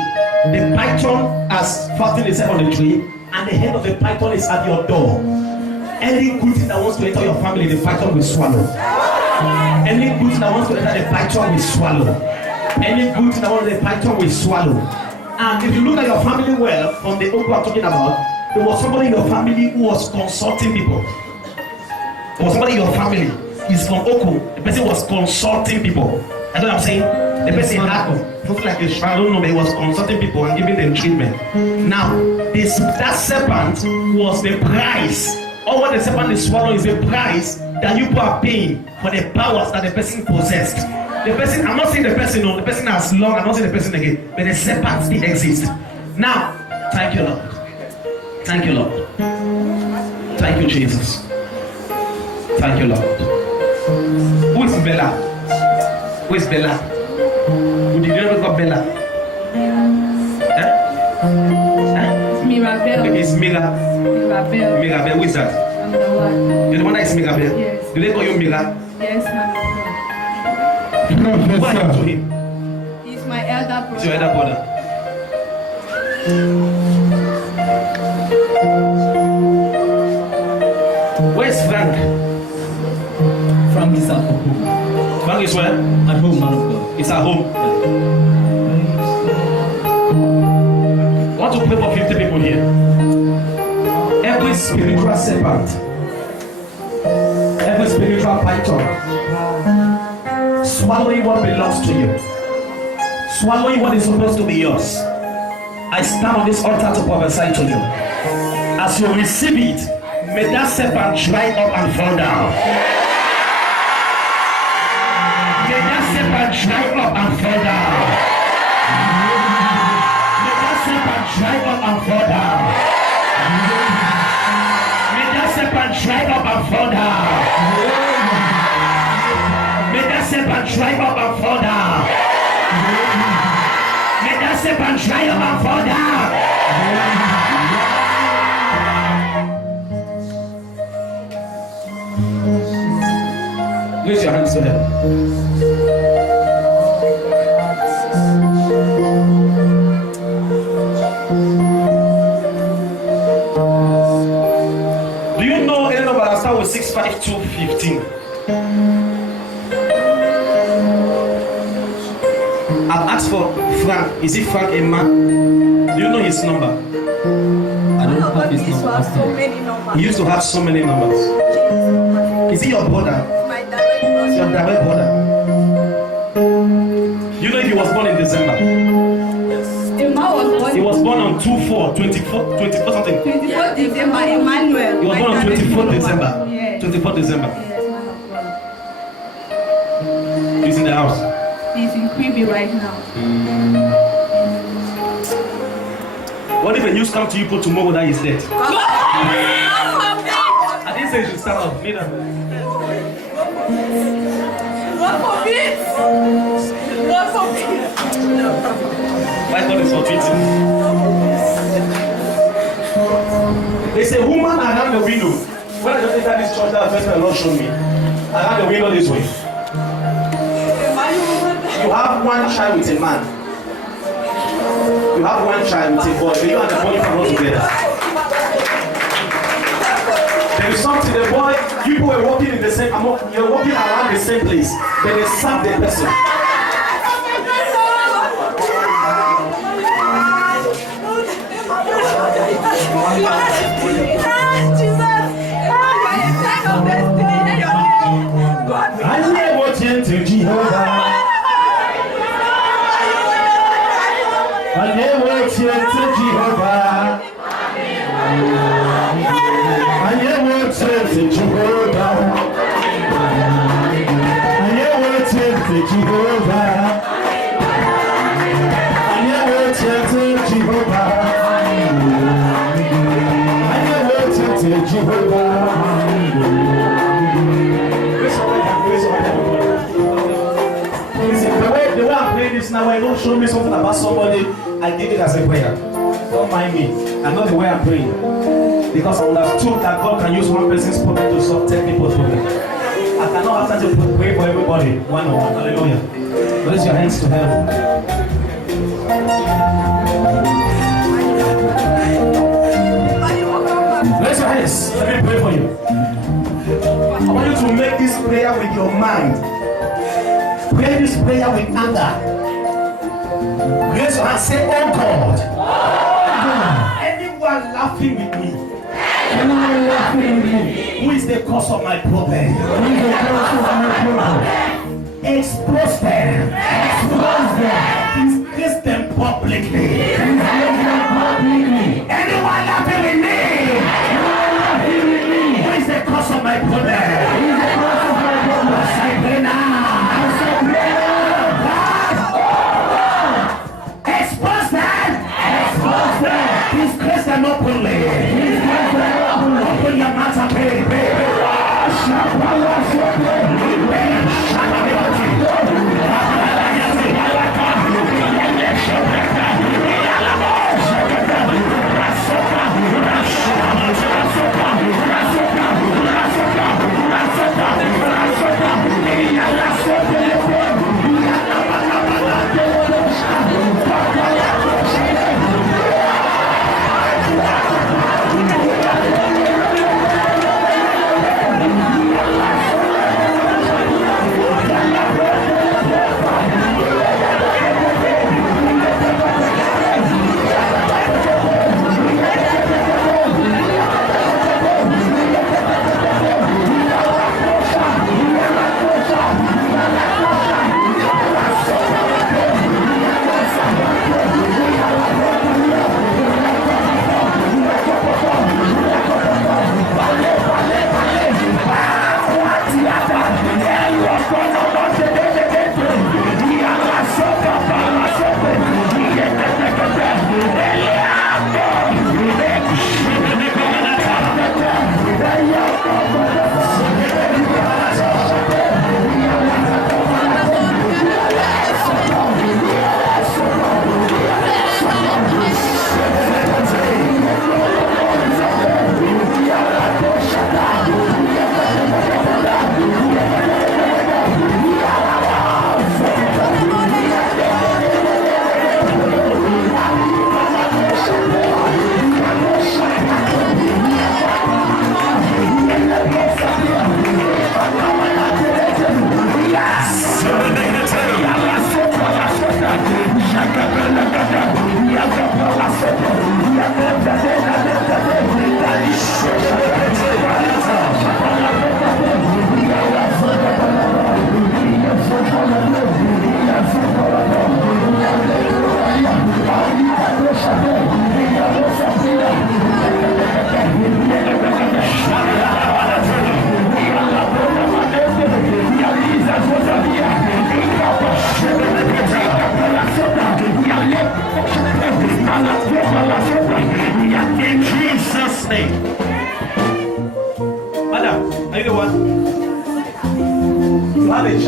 The python has fastened itself on the tree, and the head of the python is at your door. Any good thing that wants to enter your family, the python will swallow. Any good thing that wants to enter the python will swallow. Any good thing that wants the python will swallow. And if you look at your family well, from the Oku I'm talking about, there was somebody in your family who was consulting people. There was somebody in your family. He's from Oku. The person was consulting people. That's what I'm saying. The person had something like a I don't know, but he was consulting people and giving them treatment. Now, that serpent was the price. All what the serpent is swallowing is the price that you are paying for the powers that the person possessed. The person, I'm not saying the person, no, the person has long, I'm not saying the person again, but the serpent still exists. Now, thank you, Lord. Thank you, Lord. Thank you, Jesus. Thank you, Lord. Who is Bella? Who is Bella? Who did you ever call Bella? Mirabelle. It's Mira. Mirabelle. Mirabelle, who is that? I'm the one. You're the one that is Mirabelle? Yes. Do they call you Mira? Yes, man. What happened to him? He's my elder brother. It's your elder brother. Where's Frank? Frank is at home. Frank is where? At home, man of God. It's at home. I want to pray for 50 people here. Every spiritual serpent, every spiritual python, swallowing what belongs to you, swallowing what is supposed to be yours. I stand on this altar to prophesy to you. As you receive it, may that serpent dry up and fall down. dry up and fall down. May that serpent dry up and fall down. May that serpent dry up and fall down. May that serpent dry up and fall down. May that serpent dry up and fall down. Raise your hands to heaven. Do you know any number that starts with 65215? I've asked for Frank. Is it Frank a man? Do you know his number? I don't have his number. So many numbers. He used to have so many numbers. Is he your brother? My direct brother. Your direct brother. You know if he was born in December. Emma was born. He was born on 24 something. 24th December. Emmanuel. He was born on 24th December. Yes. 24th December. Yes, man of God. He's in the house. He's in Quibi right now. What if a news come to you for tomorrow that he's dead? I didn't say you should stand up. What forbid? What forbid? My God is for tweeting. There's a woman around the window. When I just entered this church, that first the Lord showed me. Around the window this way. You have one child with a man. You have one child with a boy. But you and the boy can work together. There is something, the boy, people were walking in the same, you're walking around the same place. Then they slap the person. I never watching to Jehovah. I never watching to Jehovah. I never watching to Jehovah. I never watching to Jehovah. I never watching to Jehovah. I never watching to Jehovah. The way I'm playing this now, when you don't show me something about somebody, I give it as a prayer. Don't mind me. I know the way I'm praying. Because I understood that God can use one person's problem to solve 10 people's problem. I cannot have time to pray for everybody one on one. Hallelujah. Raise your hands to heaven. Raise your hands. Let me pray for you. I want you to make this prayer with your mind. Pray this prayer with anger. Raise your hand. Say, oh God. Anyone laughing with me? Who is the cause of my problem? Expose them. Disgrace them publicly. Anyone laughing with me? Who is the cause of my problem? I pray now. Expose them. Disgrace them openly. Open your mouth and pray.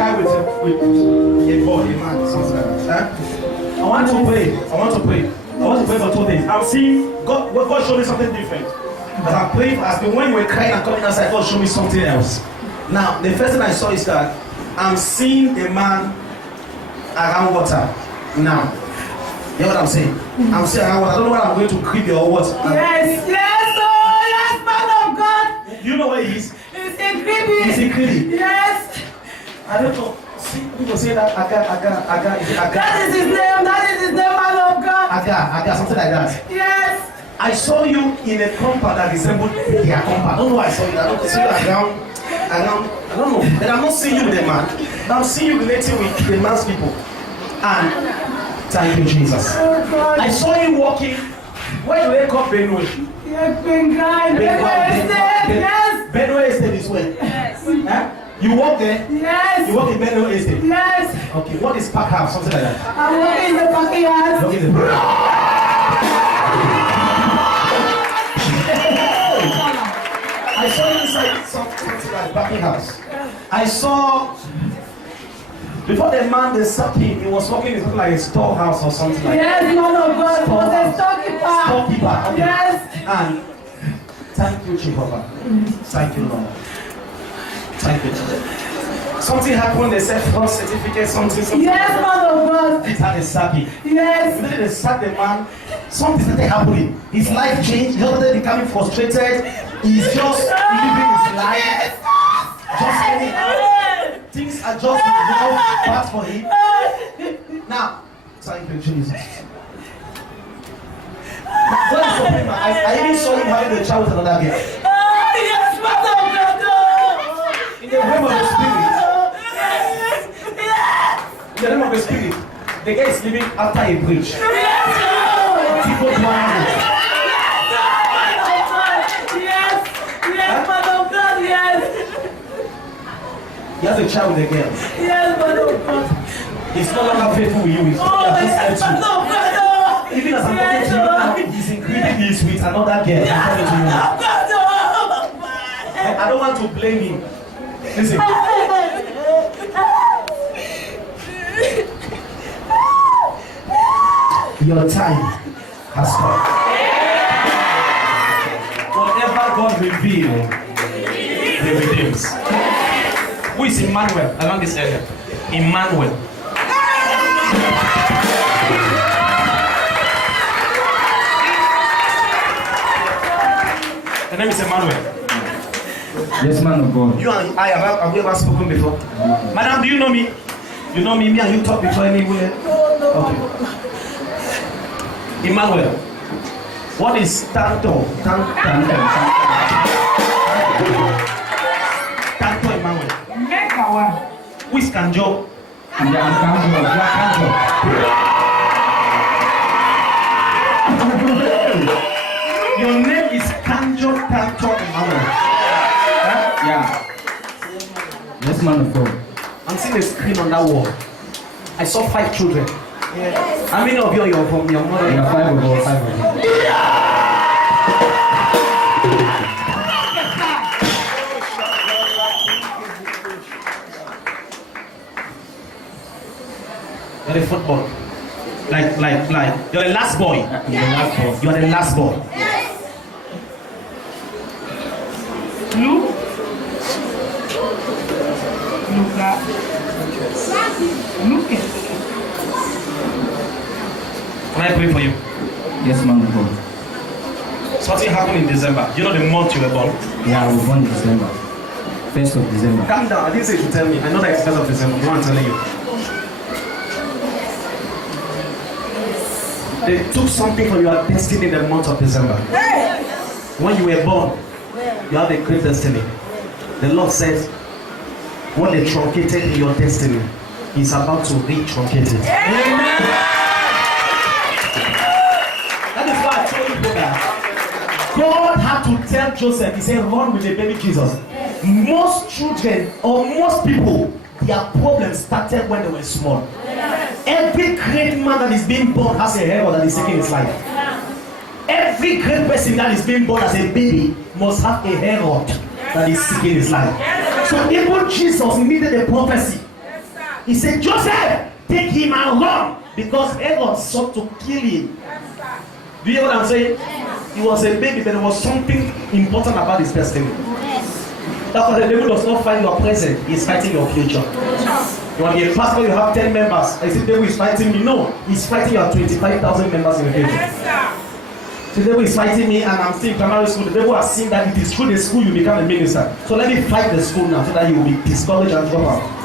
child with a boy, a man, something like that. I want to pray. I want to pray for 2 things. I'm seeing God showed me something different. As I'm praying, when you were crying and coming outside, God showed me something else. Now, the first thing I saw is that I'm seeing a man around water. Now, you know what I'm saying? I'm seeing around water. I don't know what I'm going to creep or what. Yes, man of God. You know where he is? He's in Creepy. He's in Creepy. Yes. I don't know. See, people say that Aga, is it Aga? That is his name, man of God. Aga, something like that. Yes. I saw you in a compound that resembled their compound. I don't know why I saw you. I don't see you around. I don't know. But I'm not seeing you with a man. I'm seeing you relating with the man's people. And thank you, Jesus. I saw you walking. Where do they call Benue? Yes, Yes. Benue Estate is where? Yes. Huh? You walk there? Yes. You walk in Benue Estate? Yes. Okay, what is Park House? Something like that. I'm working in the parking house. Look in the I saw you inside something like parking house. I saw before the man they sacked him, he was working in something like a storehouse or something like that. Yes, man of God. He was a storekeeper. Storekeeper. Okay. Yes. And thank you, Jehovah. Thank you, Lord. Thank you, Lord. Something happened, they said false certificate, something. Yes, man of God. It had a sacking. Yes. Immediately they sacked the man. Something started happening. His life changed. He started becoming frustrated. He's just living his life. Just anyhow. Things are just bad for him. Now, thank you, Jesus. God is opening my eyes. I even saw him having a child with another girl. Yes, man of God. In the realm of the spirit. In the realm of the spirit. The guy is living after a bridge. People blind. Yes, man of God, yes. He has a child with a girl. Yes, man of God. He's no longer faithful with you. He's Yes, man of God. even as I'm talking to you now, he's increasing this with another girl. I'm talking to you now. I don't want to blame him. Listen. Your time has come. Whatever God reveals, He redeems. Who is Emmanuel around this area? Emmanuel. The name is Emmanuel. Yes, man of God. You and I have we ever spoken before? Madam, do you know me? You know me and you talk before anywhere? Okay. Emmanuel. What is Tanto? Tanto Emmanuel. Who is Kanjo? Your name is Kanjo Tanto Emmanuel. Huh? Yeah. Yes, man of God. I'm seeing a screen on that wall. I saw 5 children. Yes. How many of you are from your mother? Yeah, 5 of us, 5 of us. You're the football. Like. You're the last boy. The last boy. You are the last boy. Luke. Can I pray for you? Yes, man of God. Something happened in December. Do you know the month you were born? Yeah, I was born in December. 1st of December. Calm down. I didn't say you should tell me. I know that it's 1st of December. No, I'm telling you. They took something from your destiny in the month of December. When you were born, you have a great destiny. The Lord says, what they truncated in your destiny, He's about to re-truncate it. Amen. That is why I told you that God had to tell Joseph, He said, run with the baby Jesus. Most children or most people, their problems started when they were small. Every great man that is being born has a hero that is taking his life. Every great person that is being born as a baby must have a herald that is seeking his life. So even Jesus needed a prophecy He said, Joseph, take him and run, because Herod sought to kill him. Do you hear what I'm saying? He was a baby, but there was something important about his destiny. That's why the devil does not fight your present, he's fighting your future. You want to be a pastor, you have 10 members. I say the devil is fighting me. No, he's fighting your 25,000 members in the future. The devil is fighting me, and I'm still in primary school. The devil has seen that it is through the school you become a minister. So let me fight the school now so that you will be discouraged and drop out.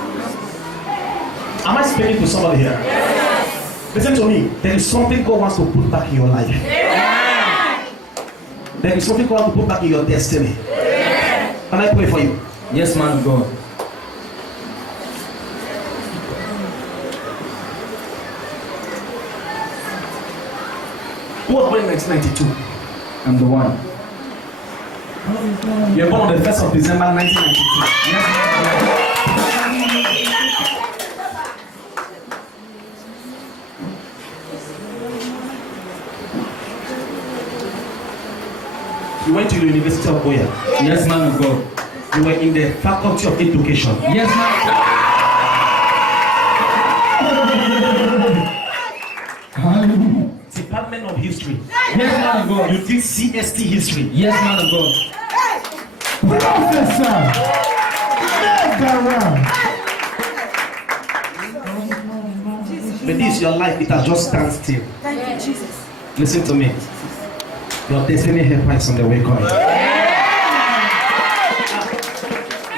Am I speaking to somebody here? Listen to me. There is something God wants to put back in your life. There is something God wants to put back in your destiny. Can I pray for you? Yes, man of God. Who was born in 1992? I'm the one. You were born on the 1st of December 1992. Yes, You went to the University of Oya. yes, man of God. You were in the Faculty of Education. Yes, man of God. Hallelujah. Department of History. Yes, man of God. You did CST History. Yes, man of God. Professor, But this your life, it has just stand still. Thank you, Jesus. Listen to me. Your destiny helper is on the way coming.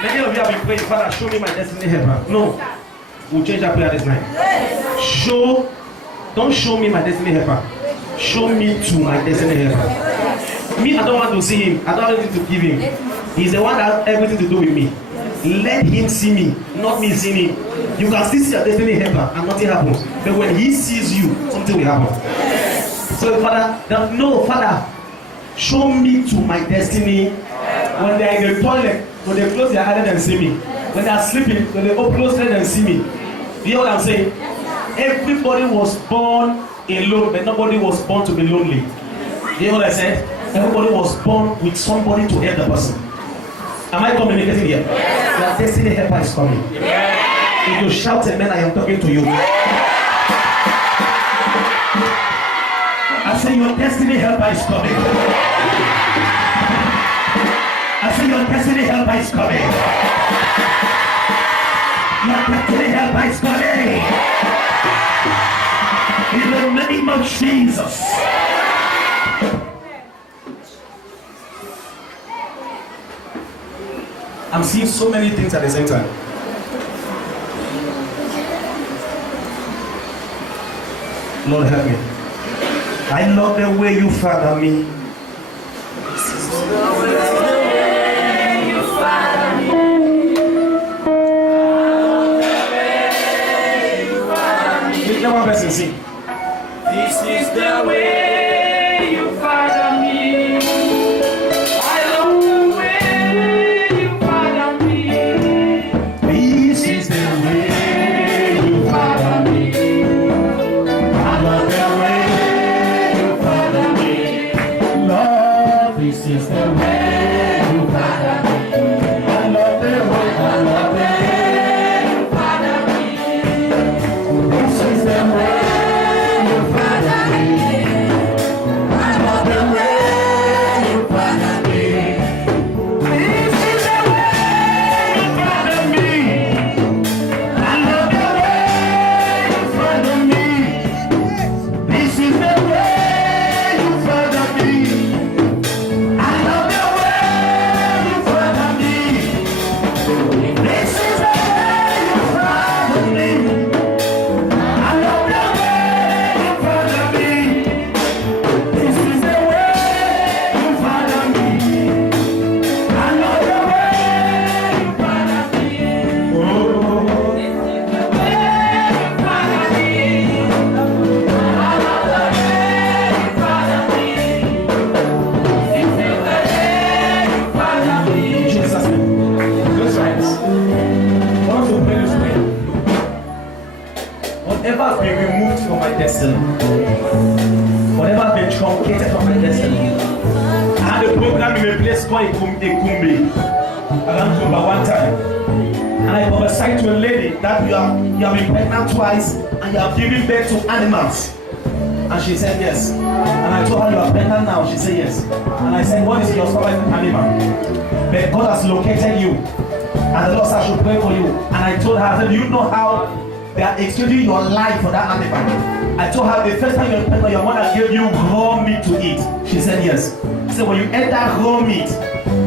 Many of you have been praying, Father, show me my destiny helper. No. We'll change that prayer this night. Don't show me my destiny helper. Show me to my destiny helper. Me, I don't want to see him. I don't have anything to give him. He's the one that has everything to do with me. Let him see me, not me see him. You can still see your destiny helper and nothing happens. But when he sees you, something will happen. So, Father, Father, show me to my destiny. When they are in the toilet, when they close their eyes, let them see me. When they are sleeping, when they open close, let them see me. You hear what I'm saying? Everybody was born alone, but nobody was born to be lonely. You hear what I said? Everybody was born with somebody to help the person. Am I communicating here? Yes. Your destiny helper is coming. Yes. If you shout amen, I am talking to you. I say your destiny helper is coming. I say your destiny helper is coming. Your destiny helper is coming. In the name of Jesus. I'm seeing so many things at the same time. Lord, help me. I love the way you father me. Let one person sing. This is the way you father me. I love the way you father me. This is the way you father me. I love the way you father me. Lord, this is the way you father me. I love the way, I love the way you father me. This is the way you father me. I love the way you father me. This is the way you father me. I love the way you father me. This is the way you father me. I love the way you father me. This is the way you father me. I love the way you father me. This is the way you father me. I love the way you father me. Oh, this is the way you father me. I love the way you father me. This is the way you father me. Jesus, close your eyes. I want to pray this prayer. Whatever has been removed from my destiny, whatever has been truncated from my destiny, I had a program in a place called Ekumbi. Around Kumba one time. And I prophesied to a lady that you have been pregnant twice and you have given birth to animals. And she said yes. And I told her you are pregnant now. She said yes. And I said, what is your favorite animal? But God has located you. And the Lord said I should pray for you. And I told her, I said, do you know how they are exchanging your life for that animal? I told her the first time you were pregnant, your mother gave you raw meat to eat. She said yes. I said, when you ate that raw meat,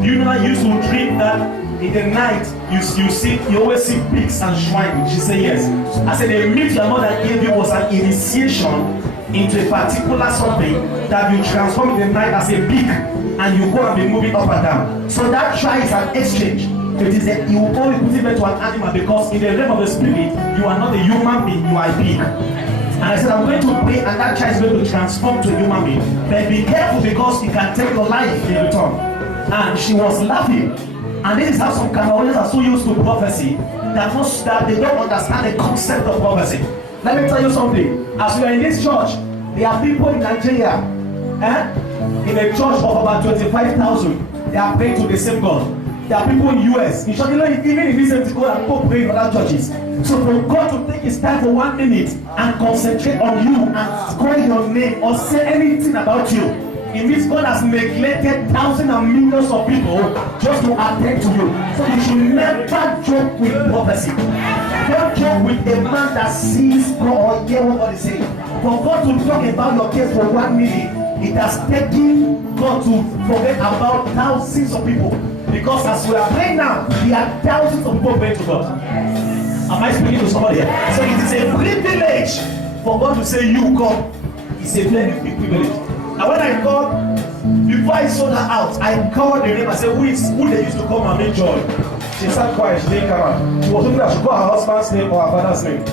do you know that you used to dream that in the night you always see pigs and swine? She said yes. I said the meat your mother gave you was an initiation into a particular something that you transform in the night as a pig and you go and be moving up and down. So that child is an exchange. It is that you only put it to an animal because in the realm of the spirit you are not a human being, you are a pig. And I said I'm going to pray and that child is going to transform to a human being. But be careful because it can take your life in return. And she was laughing. And this is how some Cameroonians are so used to prophecy that they don't understand the concept of prophecy. Let me tell you something. As we are in this church, there are people in Nigeria, in a church of about 25,000. They are praying to the same God. There are people in US. In short, even in recent God, are people praying in other churches. So for God to take his time for 1 minute and concentrate on you and call your name or say anything about you, it means God has neglected thousands and millions of people just to attend to you. So you should never joke with prophecy. Don't joke with a man that sees God or hear what God is saying. For God to talk about your case for 1 minute, it has taken God to forget about thousands of people. Because as we are praying now, there are thousands of people praying to God. Am I speaking to somebody here? So it is a privilege for God to say, you come. It's a very big privilege. And when I called, before I sold her out, I called the name and said, who they used to call Mama Joy? She sat quiet, she didn't come out. She was looking at, she called her husband's name or her father's name.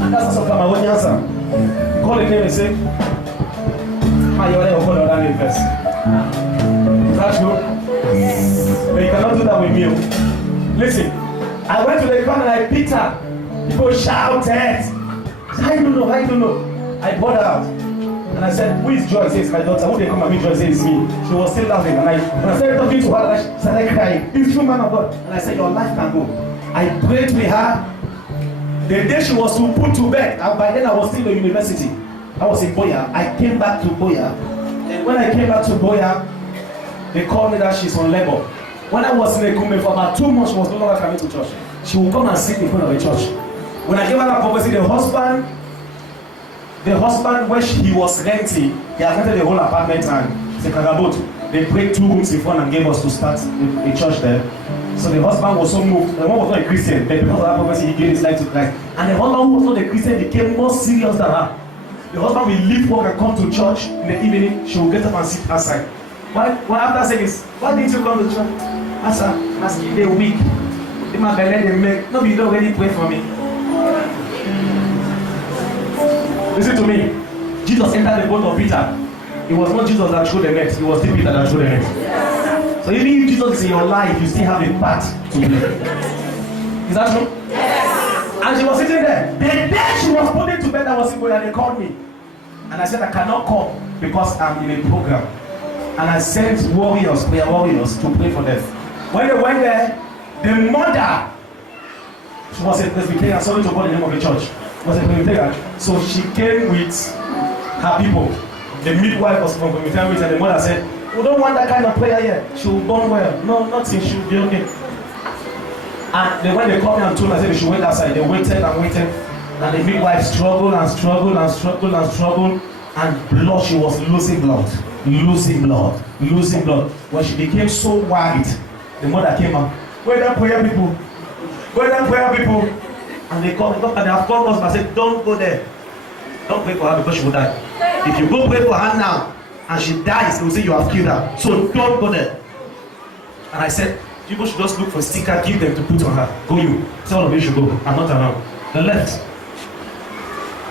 And that's some Cameroonian answer. You call the name and say, you already call the other name first. Is that true? But you cannot do that with me. Listen, I went to the corner and I picked her. People shouted. I don't know, I don't know. I brought her out. And I said, who is Joy? She says, my daughter. Who they come and meet Joy? Says, me. She was still laughing. And I started talking to her and I started crying. It's true, man of God. And I said, your life can go. I prayed with her. The day she was to put to bed, and by then I was still in university. I was in Boya. I came back to Boya. And when I came back to Boya, they called me that she's on labor. When I was in Ekume for about 2 months, she was no longer coming to church. She would come and sit in front of the church. When I gave her that prophecy, the husband, when he was renting, he had rented the whole apartment and it's a Kagabot. They prayed 2 rooms in front and gave us to start a church there. So the husband was so moved. The one was not a Christian, but because of that prophecy, he gave his life to Christ. And the husband who was not a Christian became more serious than her. The husband will leave work and come to church in the evening. She will get up and sit outside. Why after saying this, why didn't you come to church? Ask you a week. In my belly, they make. No, you don't really pray for me. Listen to me. Jesus entered the boat of Peter. It was not Jesus that threw the net. It was the Peter that threw the net. So even if Jesus is in your life, you still have a part to play. Is that true? Yes. And she was sitting there. The day she was putting to bed, I was in bed and they called me. And I said, I cannot come because I'm in a program. And I sent warriors, prayer warriors, to pray for them. When they went there, the mother, she was a Presbyterian, sorry to call the name of the church, was a Presbyterian. So she came with her people. The midwife was from Presbyterian, and the mother said, we don't want that kind of prayer here. She will burn well. No, nothing, she will be okay. And then when they called me and told me, I said, they should wait outside. They waited and waited. And the midwife struggled and struggled and struggled and struggled. And blood, she was losing blood. Losing blood. When she became so white, the mother came out. Where are prayer people? And they called and they have called us and said, don't go there. Don't pray for her because she will die. If you go pray for her now and she dies, they will say you have killed her. So don't go there. And I said, people should just look for a sticker, give them to put on her. Go you. So all of you should go. I'm not around. They left.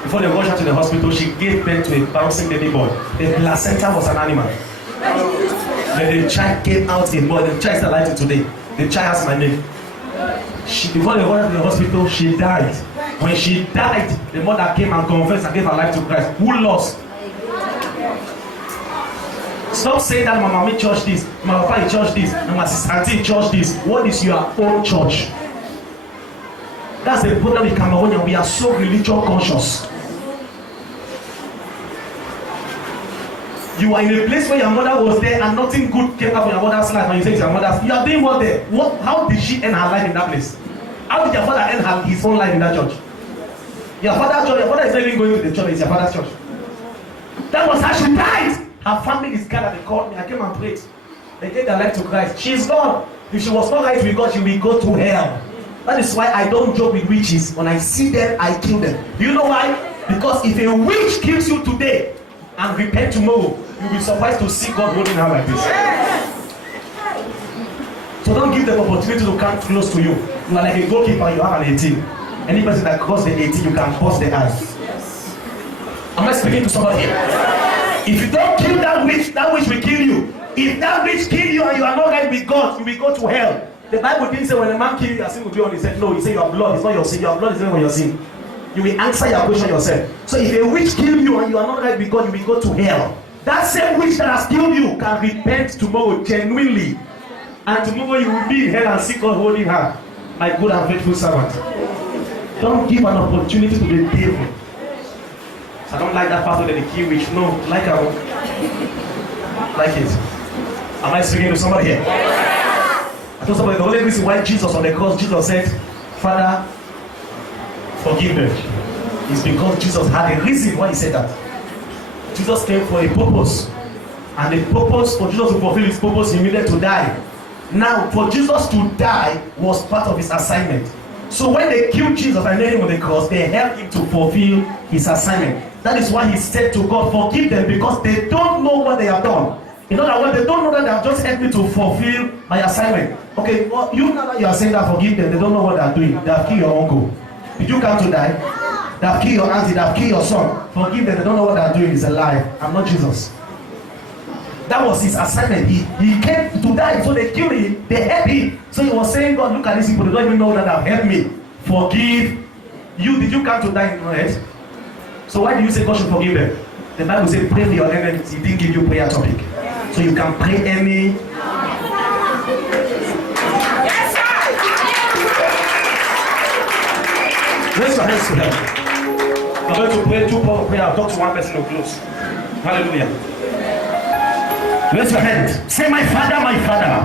Before they rushed her to the hospital, she gave birth to a bouncing baby boy. The placenta was an animal. Then the child came out in blood. The child is alive today. The child has my name. Before they rushed her to the hospital, she died. When she died, the mother came and confessed and gave her life to Christ. Who lost? Stop saying that my mommy church this, my papa church this, and my sister auntie church this. What is your own church? That's the problem in Cameroon. We are so religion conscious. You are in a place where your mother was there and nothing good came out of your mother's life, and you say it's your mother's. You are doing what there? What? How did she end her life in that place? How did your father end his own life in that church? Your father's church. Your father is not even going to the church. It's your father's church. That was how she died. Her family is gathered. They called me. I came and prayed. They gave their life to Christ. She's gone. If she was not right with God, she will go to hell. That is why I don't joke with witches. When I see them, I kill them. Do you know why? Because if a witch kills you today and repent tomorrow, you'll be surprised to see God holding her like this. So don't give them opportunity to come close to you. You are like a goalkeeper, you have an 18. Any person that crosses the 18, you can bust the eyes. Am I speaking to somebody here? If you don't kill that witch will kill you. If that witch kill you and you are not right with God, you will go to hell. The Bible didn't say when a man kill you, your sin will be on his head. No, he said your blood is not your sin. Your blood is not your sin. You will answer your question yourself. So if a witch kill you and you are not right with God, you will go to hell. That same witch that has killed you can repent tomorrow genuinely. And tomorrow you will be in hell and see God holding her. My good and faithful servant. Don't give an opportunity to the devil. So I don't like that part of the key witch. No, like it. Am I speaking to somebody here? I told somebody the only reason why Jesus on the cross, Jesus said, Father, forgive them, is because Jesus had a reason why he said that. Jesus came for a purpose. And the purpose for Jesus to fulfill his purpose, he needed to die. Now, for Jesus to die was part of his assignment. So when they killed Jesus and nailed him on the cross, they helped him to fulfill his assignment. That is why he said to God, forgive them, because they don't know what they have done. In other words, they don't know that they have just helped me to fulfill my assignment. Okay, well, you know that you are saying that forgive them, they don't know what they are doing. They have killed your uncle. Did you come to die? They have killed your auntie, they have killed your son. Forgive them, they don't know what they are doing. It's a lie. I'm not Jesus. That was his assignment. He came to die, so they killed him, they helped him. So he was saying, God, look at these people, they don't even know that they have helped me. Forgive you. Did you come to die in your head? So why do you say God should forgive them? The Bible says pray for your enemies. He didn't give you prayer topic. So you can pray any. Yes, sir. Raise your hands to heaven. I'm going to pray two power prayer. I'll talk to one person to close. Hallelujah. Raise your hand. Say, my Father, my Father.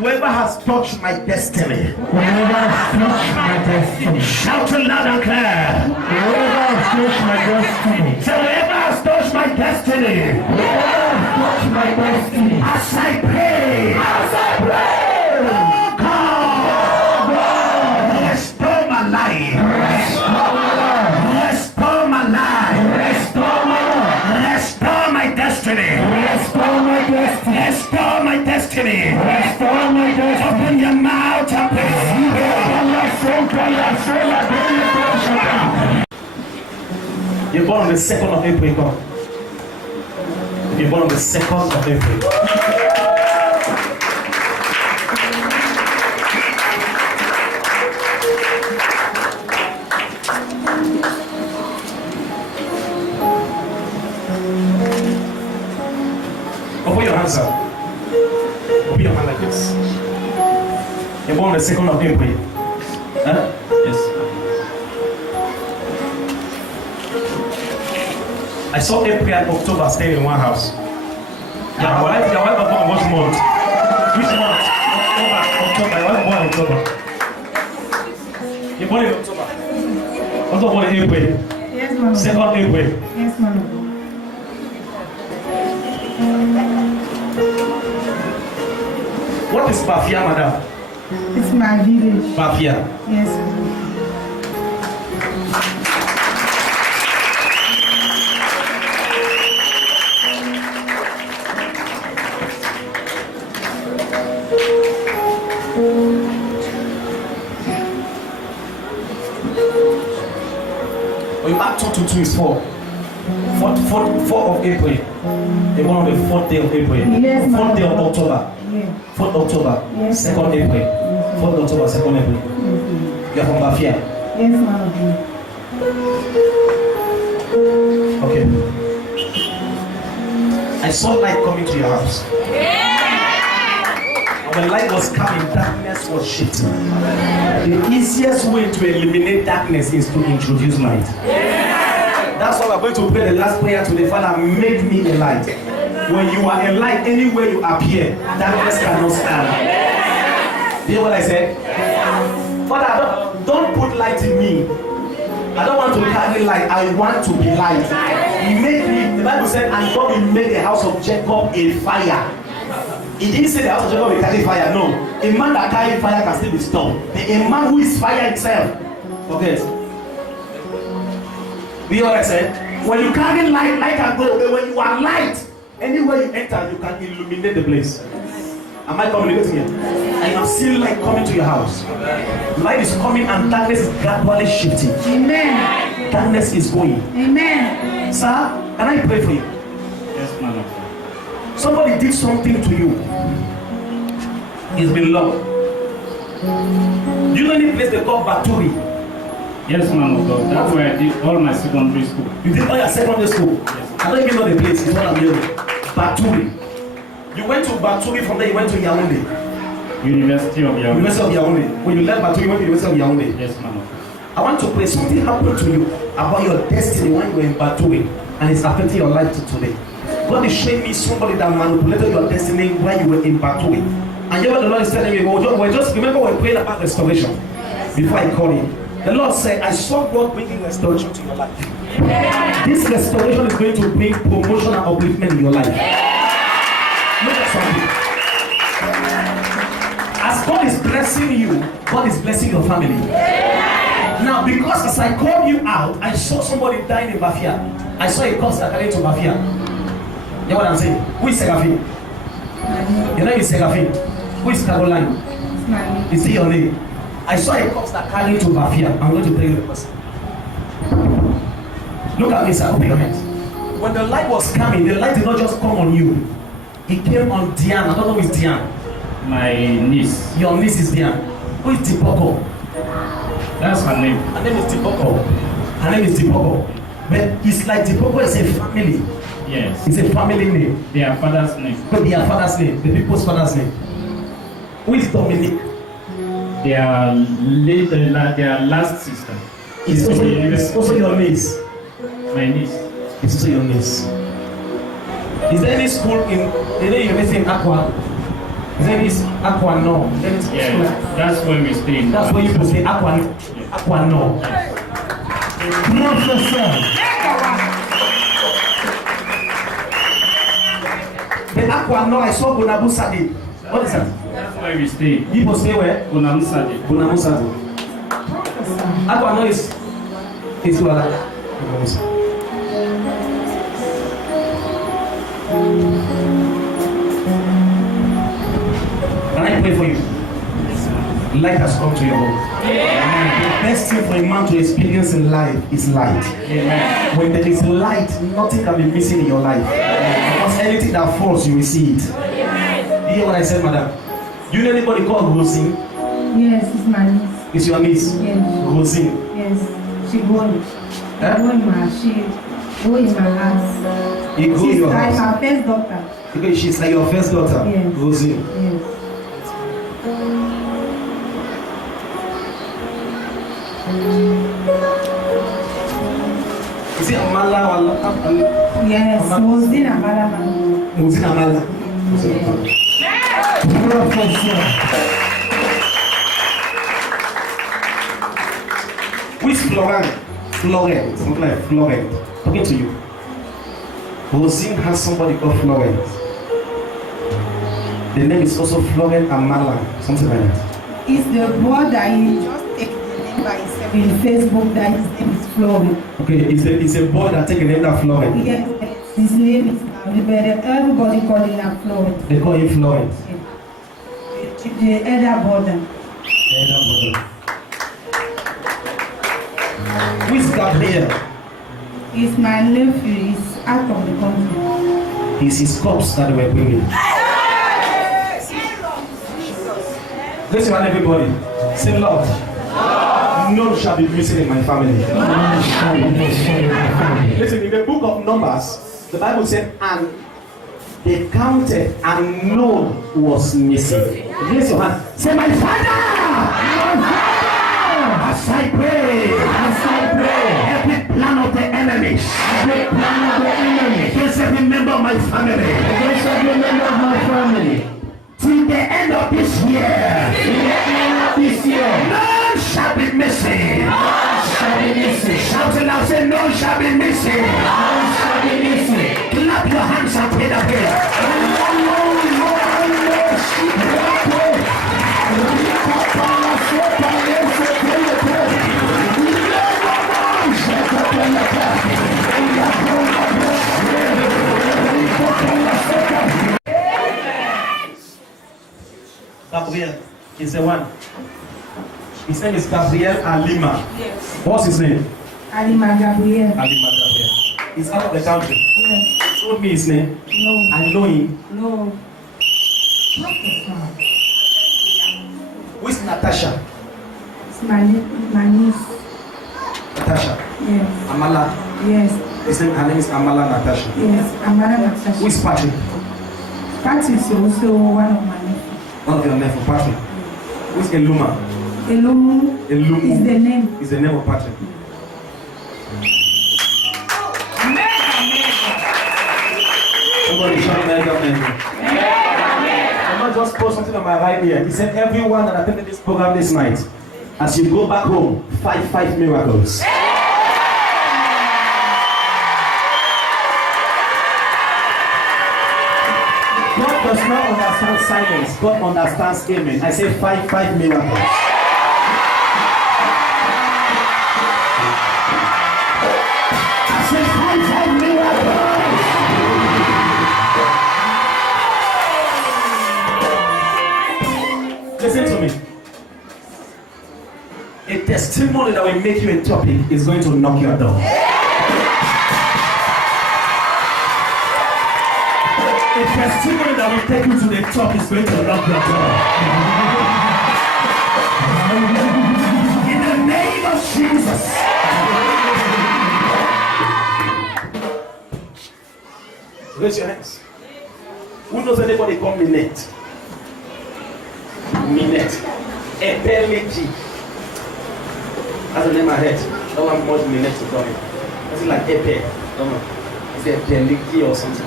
Whoever has touched my destiny. Whoever has touched my destiny. Shout it loud and clear. Whoever has touched my destiny. Say, whoever has touched my destiny. Whoever has touched my destiny. As I pray. As I pray. Oh God. Restore my life. Restore my life. Restore my life. Restore my life. Restore my destiny. Restore my destiny. Restore my destiny. Restore my destiny. Open your mouth and pray. You're born on the 2nd of April, God. You're born on the 2nd of April. Open your hands up. Open your hand like this. You're born on the 2nd of April. Huh? Yes. I saw April and October staying in one house. Your wife was born which month? Which month? October. Your wife born in October. You're born in October. Also born in April. Yes, man. 2nd April. Yes, man. What is Bafia, madam? It's my village. Bafia. Yes, man. When you add 2 to 2 is 4. 4 of April. The one on the 4th day of April. Yes, 4th ma'am. day of October. Yeah. 4th October. Yes. 2nd April. 4th October, 2nd April. You are from Bafia. Yes, man. Okay. I saw light coming to your house. When light was coming, darkness was shifting. The easiest way to eliminate darkness is to introduce light. That's why we're going to pray the last prayer to the Father, make me a light. When you are a light, anywhere you appear, darkness cannot stand. You hear what I said? Father, don't put light in me. I don't want to carry light. I want to be light. He made me, the Bible said, and God will make the house of Jacob a fire. He didn't say the house of Jacob will carry fire. No. A man that carries fire can still be stopped. A man who is fire himself. Forget. You hear what I said? When you carry light, light can go. But when you are light, anywhere you enter, you can illuminate the place. Am I communicating here? I am seeing light coming to your house. Light is coming and darkness is gradually shifting. Amen. Darkness is going. Amen. Sir, can I pray for you? Yes, man of God. Somebody did something to you. It's been long. Do you know any place they call Baturi? Yes, man of God. That's where I did all my secondary school. You did all your secondary school? Yes. I don't even know the place. It's what I'm hearing. Baturi. You went to Baturi, from there you went to Yaoundé. University of Yaoundé. University of Yaoundé. When you left Baturi, you went to University of Yaoundé. Yes, man of God. I want to pray. Something happened to you about your destiny when you were in Baturi, and it's affecting your life to today. God is showing me somebody that manipulated your destiny when you were in Baturi. And you know what the Lord is telling me? We're just remember we're praying about restoration before I call you. The Lord said, I saw God bringing restoration to your life. This restoration is going to bring promotion and upliftment in your life. Look at something. As God is blessing you, God is blessing your family. Now, because as I called you out, I saw somebody dying in Bafia. I saw a corpse that carried to Bafia. You know what I'm saying? Who is Seraphim? Your name is Seraphim. Who is Caroline? It's my name. Is it your name? I saw a corpse that carried to Bafia. I'm going to tell you the person. Look at me, sir. Open your hands. When the light was coming, the light did not just come on you. It came on Diane. I don't know who is Diane. My niece. Your niece is Diane. Who is Tipoko? That's her name. Her name is Tipoko. Her name is Tipoko. But it's like Tipoko is a family. Yes. It's a family name. Their father's name. But their father's name, the people's father's name. Who is Dominic? Their last sister. It's also your niece. My niece. It's also your niece. Is there any school in the university in Aqua? Is there any Aqua? No. Yeah, that's where we stay. That's where you people say Aqua. Aqua no. Professor. The Aqua no, I saw Bunabu Sadi. What is that? That's where we stay. People stay where? Unamusade. Bunabu Sadi. Aqua no is what? Can I pray for you? Light has come to your home. The best thing for a man to experience in life is light. Amen. When there is light, nothing can be missing in your life. Because anything that falls, you will see it. You hear what I said, madam? Do you know anybody called Rosie? Yes, it's my niece. It's your niece? Yes. Rosie. Yes. She born. Huh? She go in my house. You go in She's your like house. my first daughter. Okay, she's like your first daughter. Yes. Rosie. Yes. Is it Amala or Yes. Mozin Amalama. Rosie Amala? Professor. Who is Florent? Florent. Something like Florent. Talking to you. Rosin has somebody called Florent. The name is also Florent Amala. Something like that. It's the boy that he just take the name by himself in Facebook that his name is Florent. Okay, it's a boy that take a name that Florent. Yes, his name is Florent. Everybody call him Florent. They call him Florent. The elder brother. Who is Gabriel? He's my nephew. He's out of the country. It's his corpse that they were bringing. Listen, everybody. Say Lord. None shall be missing in my family. Listen, in the book of Numbers, the Bible said, and they counted and none was missing. Raise your hand. Say, my Father. As I pray. Every plan of the enemies. Against every member of my family. Till the end of this year. None shall be missing. Shout it out, say, none shall be missing. Clap your hands and pray the prayer. Gabriel is the one. His name is Gabriel Alima. Yes. What's his name? Alima Gabriel. Alima Gabriel. He's out of the country. Yes. He told me his name. No. I know him. No. Who is Natasha? It's my niece. Natasha. Yes. Amala. Yes. Her name is Amala Natasha. Yes. Amara Who Natasha. is Patrick? That is also one of my nephews. One of your nephew, Patrick. Who is Eluma? Elumu Elumu is the name. is the name of Patrick. Somebody shout mega. I'm not just post something on my right here. He said everyone that attended this program this night, as you go back home, five miracles. God does not understand silence. God understands amen. I say five miracles. I say five miracles. Listen to me. A testimony that will make you a topic is going to knock your door. A testimony that will take you to the top is going to knock your door. In the name of Jesus. Raise your hands. Who knows anybody called Minette? Minette. Epeleki. That's the name I heard. No one wants Minette to call me. Is it like Epe? No. Is it Epeleki or something?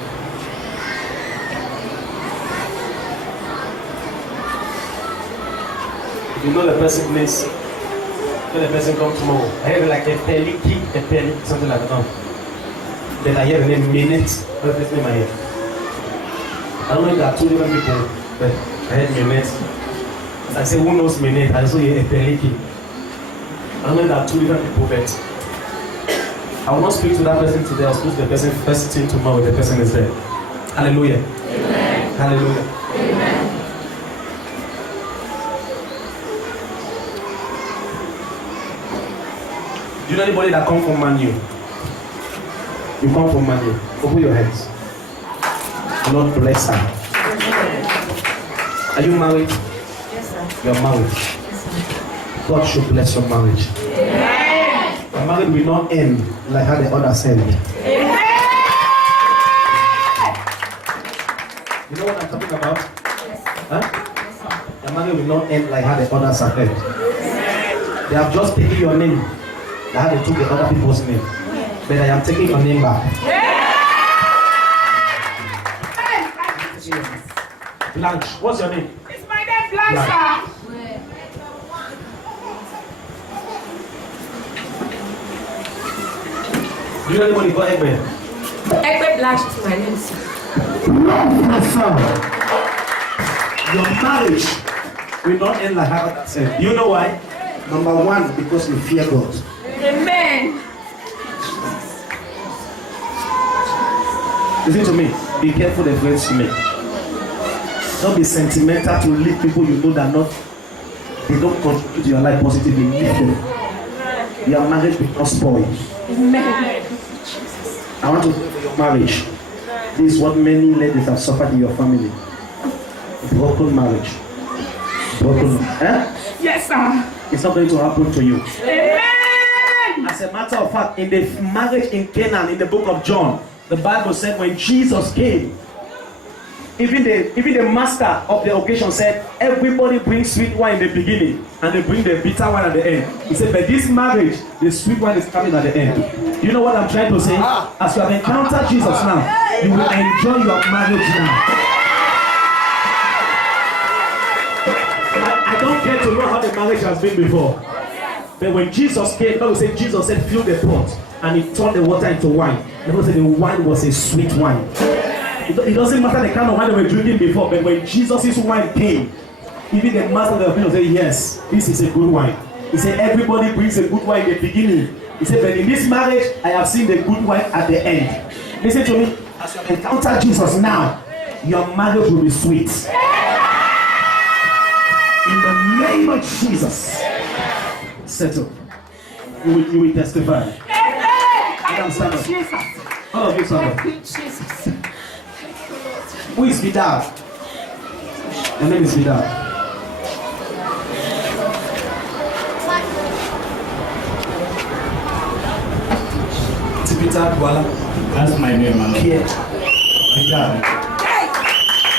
You know the person means when the person comes tomorrow. I hear like a peliki, something like that. No. Then I hear the name Minette. What is the name I hear? I don't know if there are two different people, but I heard Minette. I say, who knows Minette? I also hear a peliki. I don't know if there are two different people, but I will not speak to that person today. I'll speak to the person first thing tomorrow. The person is there. Hallelujah. Amen. Hallelujah. Amen. Do you know anybody that come from Manu? You come from Manu. Open your hands. Lord bless her. Are you married? Yes, sir. You are married. Yes, sir. God should bless your marriage. Amen. Your marriage will not end like how the others end. Amen. You know what I'm talking about? Yes. Huh? Yes, sir. Your marriage will not end like how the others have ended. They have just taken your name. How they took the other people's name. But I am taking your name back. Blanche, what's your name? It's my name, Blanche. Do you know anybody called Egbe? Egbe Blanche is my name, sir. Your marriage will not end like how that said. Do you know why? Number one, because you fear God. Amen. Listen to me. Be careful the friends you make. Don't be sentimental to leave people you know that they don't contribute to your life positively. Leave them. Your marriage will not spoil. Amen. I want to pray for your marriage. This is what many ladies have suffered in your family. A broken marriage. Broken. Yes, sir. It's not going to happen to you. Amen. As a matter of fact, in the marriage in Canaan, in the book of John, the Bible said when Jesus came, even the master of the occasion said, everybody brings sweet wine in the beginning and they bring the bitter wine at the end. He said, but this marriage, the sweet wine is coming at the end. You know what I'm trying to say? As you have encountered Jesus now, you will enjoy your marriage now. I don't get to know how the marriage has been before. But when Jesus came, God said, Jesus said, fill the pot, and he turned the water into wine. The Bible said the wine was a sweet wine. It doesn't matter the kind of wine they were drinking before, but when Jesus' wine came, even the master of the opinion said, yes, this is a good wine. He said, everybody brings a good wine in the beginning. He said, but in this marriage, I have seen the good wine at the end. Listen to me, as you have encountered Jesus now, your marriage will be sweet. In the name of Jesus, settle. You will testify. You can stand up. All of you stand up. Who is Vidal? Your name is Vidal. Tipita Kuala. That's my name, man. Pierre. Vidal.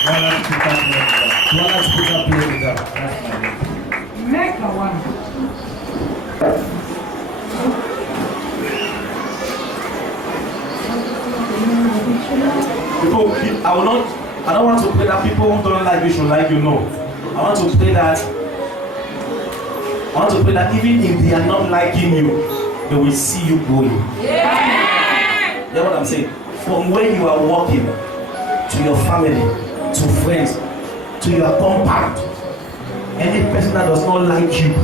Kuala Tipita Pierre Vidal. That's my name. Make a one. People, I don't want to pray that people who don't like you should like you, no. I want to pray that even if they are not liking you, they will see you growing. Yeah. You know what I'm saying? From where you are walking to your family, to friends, to your compound, any person that does not like you,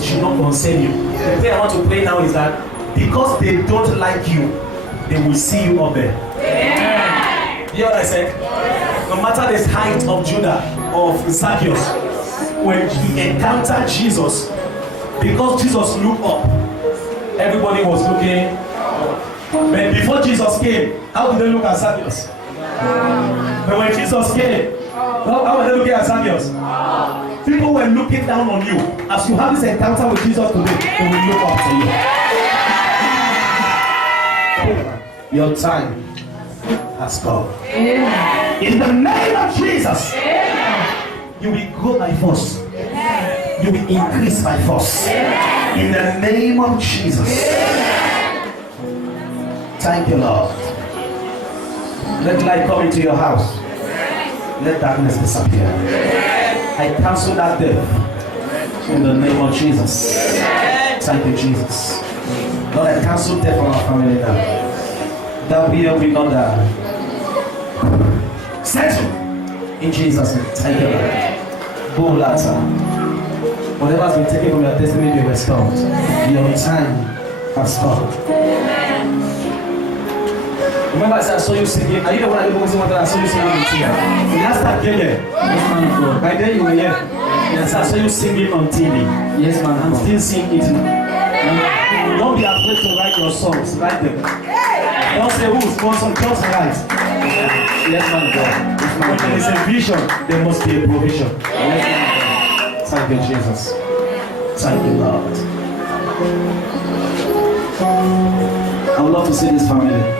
should not concern you. The thing I want to pray now is that because they don't like you, they will see you up there. Yeah. You know what I said? No matter the height of Judah, of Zacchaeus, when he encountered Jesus, because Jesus looked up, everybody was looking. But before Jesus came, how did they look at Zacchaeus? But when Jesus came, how were they looking at Zacchaeus? People were looking down on you. As you have this encounter with Jesus today, they will look up to you. Your time has come. In the name of Jesus, you will grow by force. You will increase by force. In the name of Jesus. Thank you, Lord. Let light come into your house. Let darkness disappear. I cancel that death in the name of Jesus. Thank you, Jesus. Lord, I cancel death from our family now. That we will not die. Settle in Jesus' name. Thank you, Lord. Bolata. Whatever has been taken from your destiny be restored. Your time has come. Remember I said I saw you singing. Are you the one that was I saw you singing on TV? The last time came here. Yes, man of God. By then you were here. Yes, I saw you singing on TV. Yes, man. I'm still singing it now. Don't be afraid to write your songs. Write them. Don't say who's sponsor, just write. Yes, man of God. Yes, when there is a vision, there must be a provision. Yes, man of God. Thank you, Jesus. Thank you, Lord. I would love to see this family.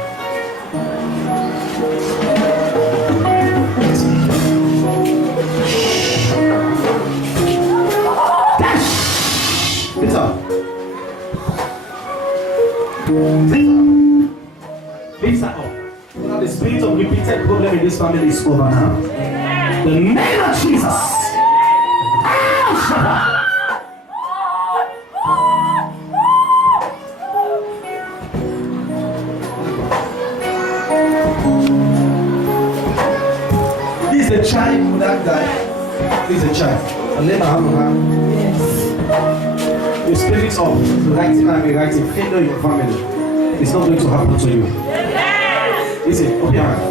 Things are up. Now the spirit of repeated problem in this family is over now. The name of Jesus. This is a child who that guy. This is a child. A little hand. Yes. The spirit of writing and rewriting failure in your family. It's not going to happen to you. Listen, open your hand.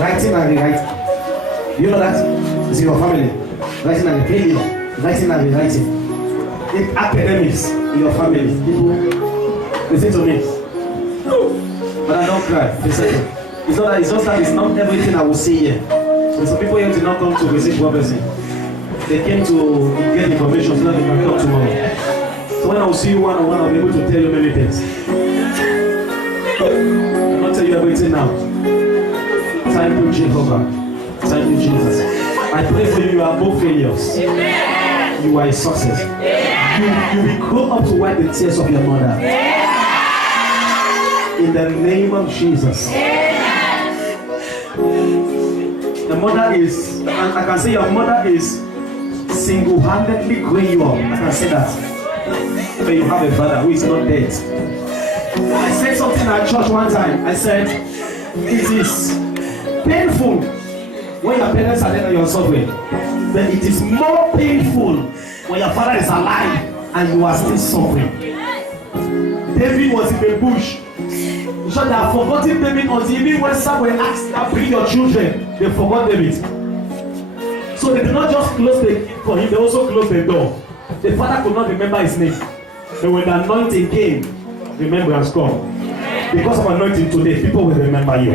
Writing and rewriting. You know that? It's in your family. Writing and failure. Writing and rewriting. In academics in your family. Listen to me. But I don't cry. Listen. It's not that. It's just that it's not everything I will say here. So some people here did not come to receive prophecy. They came to get information so that they can come tomorrow. So when I will see you one-on-one, I'll be able to tell you many things. I'll not tell you everything now. Thank you, Jehovah. Thank you, Jesus. I pray for you. You are both failures. Amen. You are a success. Amen. You will grow up to wipe the tears of your mother. Amen. In the name of Jesus. Amen. The mother is, I can say your mother is single-handedly growing you up. I can say that. But you have a father who is not dead. I said something at church one time. I said, it is painful when your parents are dead and you are suffering. But it is more painful when your father is alive and you are still suffering. David was in the bush. So they have forgotten David until even when someone asked, bring your children, they forgot David. So they did not just close the gate for him, they also closed the door. The father could not remember his name. But when the anointing came, remembrance come. Because of anointing today, people will remember you.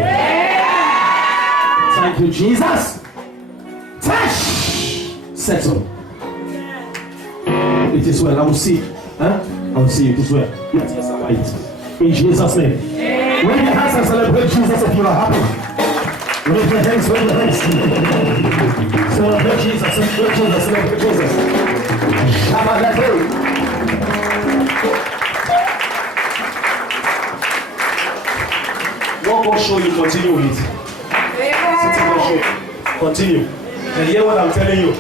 Thank you, Jesus. Touch. Settle. It is well. I will see. Huh? I will see you. It is well. Yes, yes, I will. In Jesus' name. Wave your hands and celebrate Jesus if you are happy. Wave your hands, wave your hands. Celebrate Jesus, celebrate Jesus, celebrate Jesus. Shabbat. What God show you, continue with it. Continue. And hear what I'm telling you.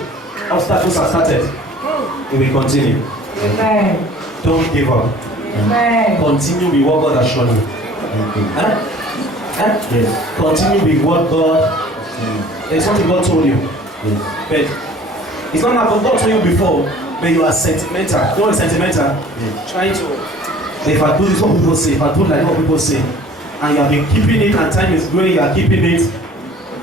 Obstacles have started. We will continue. Amen. Don't give up. Amen. Continue with what God has shown you. Huh? Yes. Continue with what God. There's something God told you. Yes. But it's not like God told you before, but you are sentimental. You know what is sentimental? Yes. Trying to. If I do this, what people say. If I do like what people say, and you have been keeping it, and time is going, you are keeping it.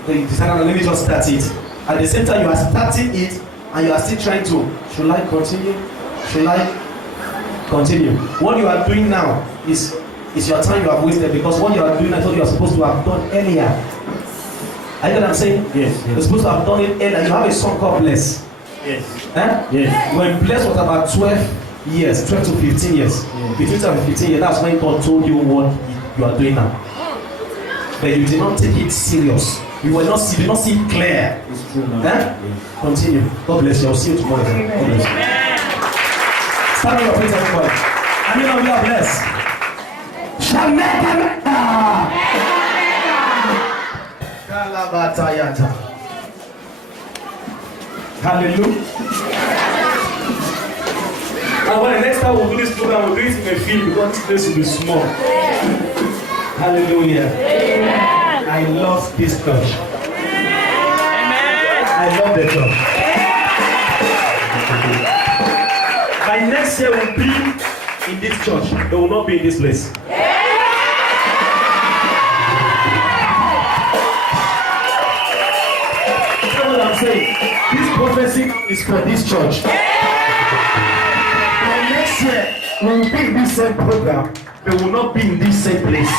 Then you decide, let me just start it. At the same time, you are starting it, and you are still trying to. Should I continue? Should I continue? What you are doing now is your time you have wasted, because what you are doing, I thought you are supposed to have done earlier. Are you know what I'm saying? Yes. You're supposed to have done it earlier. You have a song called Bless. Yes. Huh? Yes. When Bless was about 12 years, 12 to 15 years. Yes. Between 12 and 15 years, that's when God told you what you are doing now. But you did not take it serious. You did not see it clear. It's true now. Huh? Yes. Continue. God bless you. I'll see you tomorrow. God bless you. Stand on your feet, everybody. I mean, we are blessed. Hallelujah. And when the next time we'll do this program, we'll do it in a field because this place will be small. Hallelujah. Amen. I love this church. Amen. I love the church. By next year we'll be in this church. They will not be in this place. That's what I'm saying. This prophecy is for this church. Next year, we will be in this same program, they will not be in this same place.